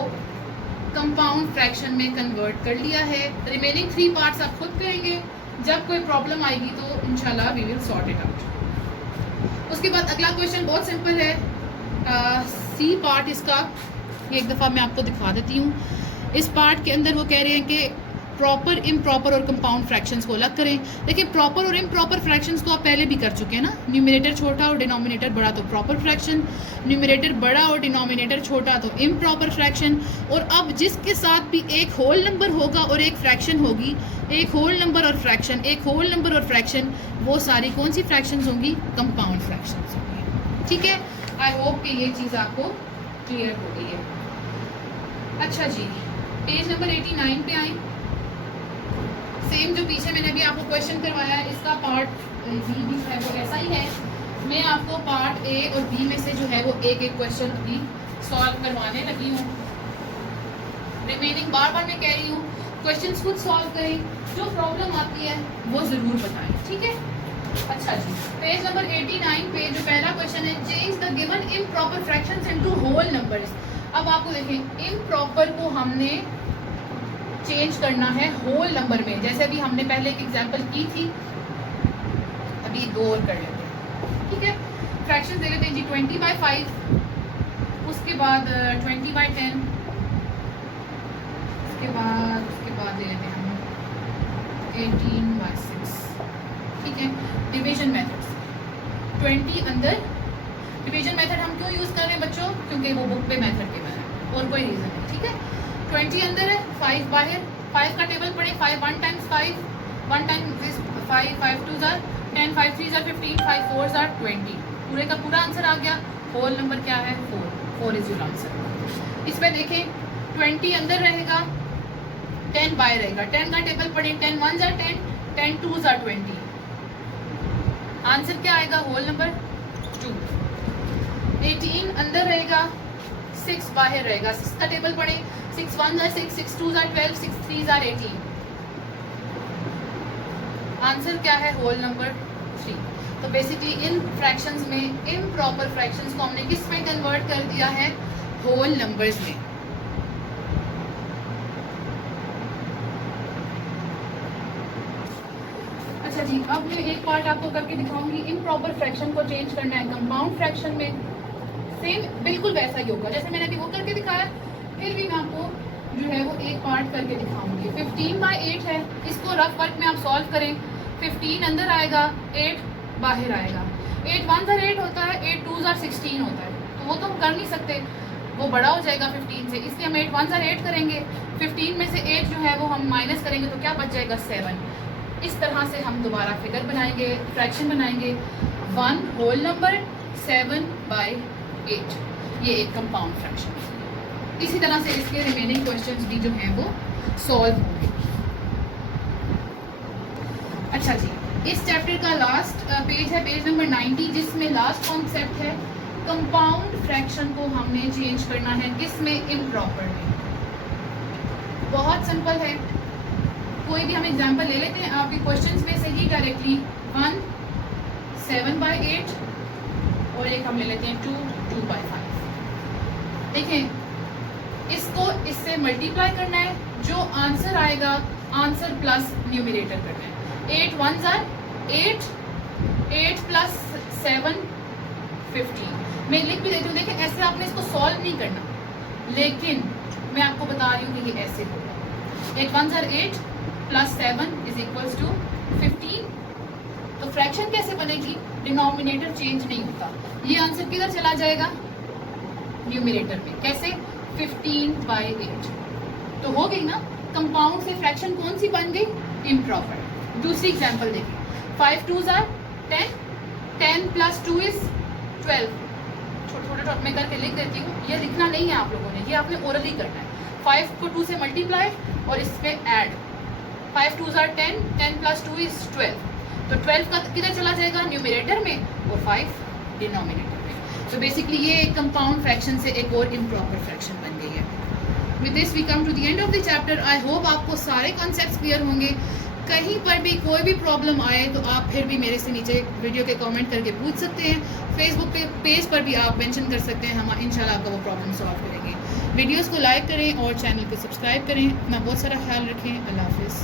कंपाउंड फ्रैक्शन में कन्वर्ट कर लिया है। रिमेनिंग 3 पार्ट्स आप खुद करेंगे, जब कोई प्रॉब्लम आएगी तो इंशाल्लाह we will sort it out. उसके बाद अगला क्वेश्चन बहुत सिंपल है, सी पार्ट इसका, ये एक दफ़ा मैं आपको दिखा देती हूँ। इस पार्ट के अंदर वो कह रहे हैं कि प्रॉपर, इम्प्रॉपर और कंपाउंड फ्रैक्शंस को अलग करें। देखिए प्रॉपर और इम्प्रॉपर फ्रैक्शंस तो आप पहले भी कर चुके हैं ना, न्यूमरेटर छोटा और डिनोमिनेटर बड़ा तो प्रॉपर फ्रैक्शन, न्यूमरेटर बड़ा और डिनोमिनेटर छोटा तो इम्प्रॉपर फ्रैक्शन। और अब जिसके साथ भी एक होल नंबर होगा और एक फ्रैक्शन होगी, एक होल नंबर और फ्रैक्शन, एक होल नंबर और फ्रैक्शन, वो सारी कौन सी फ्रैक्शंस होंगी? कंपाउंड फ्रैक्शंस होंगी। ठीक है, आई होप कि ये चीज़ आपको क्लियर हो गई है। अच्छा जी, पेज नंबर 89 पे आए। सेम जो पीछे मैंने अभी आपको क्वेश्चन करवाया है, इसका पार्ट बी भी है वो ऐसा ही है। मैं आपको पार्ट ए और बी में से जो है वो एक एक क्वेश्चन अभी सॉल्व करवाने लगी हूँ। रिमेनिंग बार बार मैं कह रही हूँ क्वेश्चंस खुद सॉल्व करें, जो प्रॉब्लम आती है वो ज़रूर बताएं। ठीक है, अच्छा जी, पेज नंबर 89 पे जो पहला क्वेश्चन है, change the given improper fractions into whole numbers. अब आपको देखें, इम्प्रॉपर को हमने चेंज करना है होल नंबर में, जैसे अभी हमने पहले एक एग्जांपल की थी, अभी दो और कर लेते हैं। ठीक है, फ्रैक्शन दे लेते हैं जी 20/5, उसके बाद 20/10, उसके बाद ले लेते हैं हम 18/6। ठीक है, डिवीजन मेथड्स 20 अंदर, डिवीजन मेथड हम क्यों यूज़ कर रहे हैं बच्चों? क्योंकि वो बुक पे मेथड के बना है, और कोई रीज़न नहीं। ठीक है, 20 अंदर है, 5 बाहर, 5 का टेबल पढ़े, 5 1 टाइम्स 5, 1 टाइम्स 5, 5 2 ज़ार 10, 5 3 ज़ार 15, 5 4 ज़ार 20। पूरे का पूरा आंसर आ गया। होल नंबर क्या है? 4 इज योर आंसर। इसमें देखें 20 अंदर रहेगा, 10 बाहर रहेगा, 10 का टेबल पढ़े, 10 1 ज़ार 10, 10 2 ज़ार 20। आंसर क्या आएगा? Whole number 2। 18 अंदर रहेगा, 6 बाहर रहेगा, 6 का टेबल पढ़े, 6 1 ज़ार 6, 6 2 ज़ार 12, 6 3 ज़ार 18। आंसर क्या है? Whole number 3। तो बेसिकली इन फ्रैक्शंस में, इम्प्रॉपर फ्रैक्शंस को हमने किस में कन्वर्ट कर दिया है? होल नंबर्स में। अच्छा जी, अब मैं एक पार्ट आपको करके दिखाऊंगी। इम्प्रॉपर फ्रैक्शन को चेंज करना है कंपाउंड फ्रैक्शन में, सेम बिल्कुल वैसा ही होगा जैसे मैंने अभी वो करके दिखाया। फिर भी मैं आपको जो है वो एक पार्ट करके दिखाऊंगी। 15/8 है, इसको रफ वर्क में आप सॉल्व करें। 15 अंदर आएगा, 8 बाहर आएगा। 8 1 ज़ार 8 होता है, 8 2 ज़ार 16 होता है, तो वो तो हम कर नहीं सकते, वो बड़ा हो जाएगा 15 से, इसलिए हम 8 1 ज़ार 8 करेंगे। 15 में से 8 जो है वो हम माइनस करेंगे, तो क्या बच जाएगा? 7। इस तरह से हम दोबारा फिगर बनाएंगे, फ्रैक्शन बनाएंगे। 1 होल नंबर, 7/8, ये एक कंपाउंड फ्रैक्शन है। इसी तरह से इसके रिमेनिंग क्वेश्चंस भी जो हैं वो सॉल्व होंगे। अच्छा जी, इस चैप्टर का लास्ट पेज है, पेज नंबर 90, जिसमें लास्ट कॉन्सेप्ट है कंपाउंड फ्रैक्शन को हमने चेंज करना है किसमें? इम्प्रॉपर में। बहुत सिंपल है, कोई भी हम एग्जांपल ले लेते हैं आपके क्वेश्चंस में से ही डायरेक्टली। 1 7/8 और एक हम ले लेते हैं 2 2/5। देखें, इसको इससे मल्टीप्लाई करना है, जो आंसर आएगा आंसर प्लस न्यूमरेटर करना है। 8 1 ज़ार 8, 8 प्लस 7 15। मैं लिख भी देती हूँ, देखें ऐसे आपने इसको सॉल्व नहीं करना, लेकिन मैं आपको बता रही हूँ कि ये ऐसे होगा। 8 1 ज़ार 8 प्लस 7 इज इक्वल्स टू 15। तो फ्रैक्शन कैसे बनेगी? डिनोमिनेटर चेंज नहीं होता, ये आंसर किधर चला जाएगा? न्यूमरेटर में। कैसे? 15/8। तो हो गई ना, कंपाउंड से फ्रैक्शन कौन सी बन गई? इम्प्रॉपर। दूसरी एग्जांपल देखिए, 5 2 ज़ार 10, 10 प्लस 2 इज 12। छोटे मैं करके लिख देती हूँ, ये लिखना नहीं है आप लोगों ने, ये आपने ओरली करना है। 5 को 2 से मल्टीप्लाई और इस पे ऐड, 5 2 ज़ार 10, 10 प्लस 2 इज 12। तो 12 का किधर चला जाएगा? न्यूमरेटर में, और 5 डिनोमिनेटर में। तो बेसिकली ये एक कंपाउंड फ्रैक्शन से एक और इम्प्रॉपर फ्रैक्शन बन गई है। With this we come to the end of the chapter. I hope आपको सारे कॉन्सेप्ट्स क्लियर होंगे। कहीं पर भी कोई भी प्रॉब्लम आए तो आप फिर भी मेरे से नीचे वीडियो के कमेंट करके पूछ सकते हैं। फेसबुक पे पेज पर भी आप मेंशन कर सकते हैं, हम इंशाल्लाह आपका वो प्रॉब्लम सॉल्व करेंगे। वीडियोस को लाइक करें और चैनल को सब्सक्राइब करें। अपना बहुत सारा ख्याल रखें। अल्लाह हाफिज़।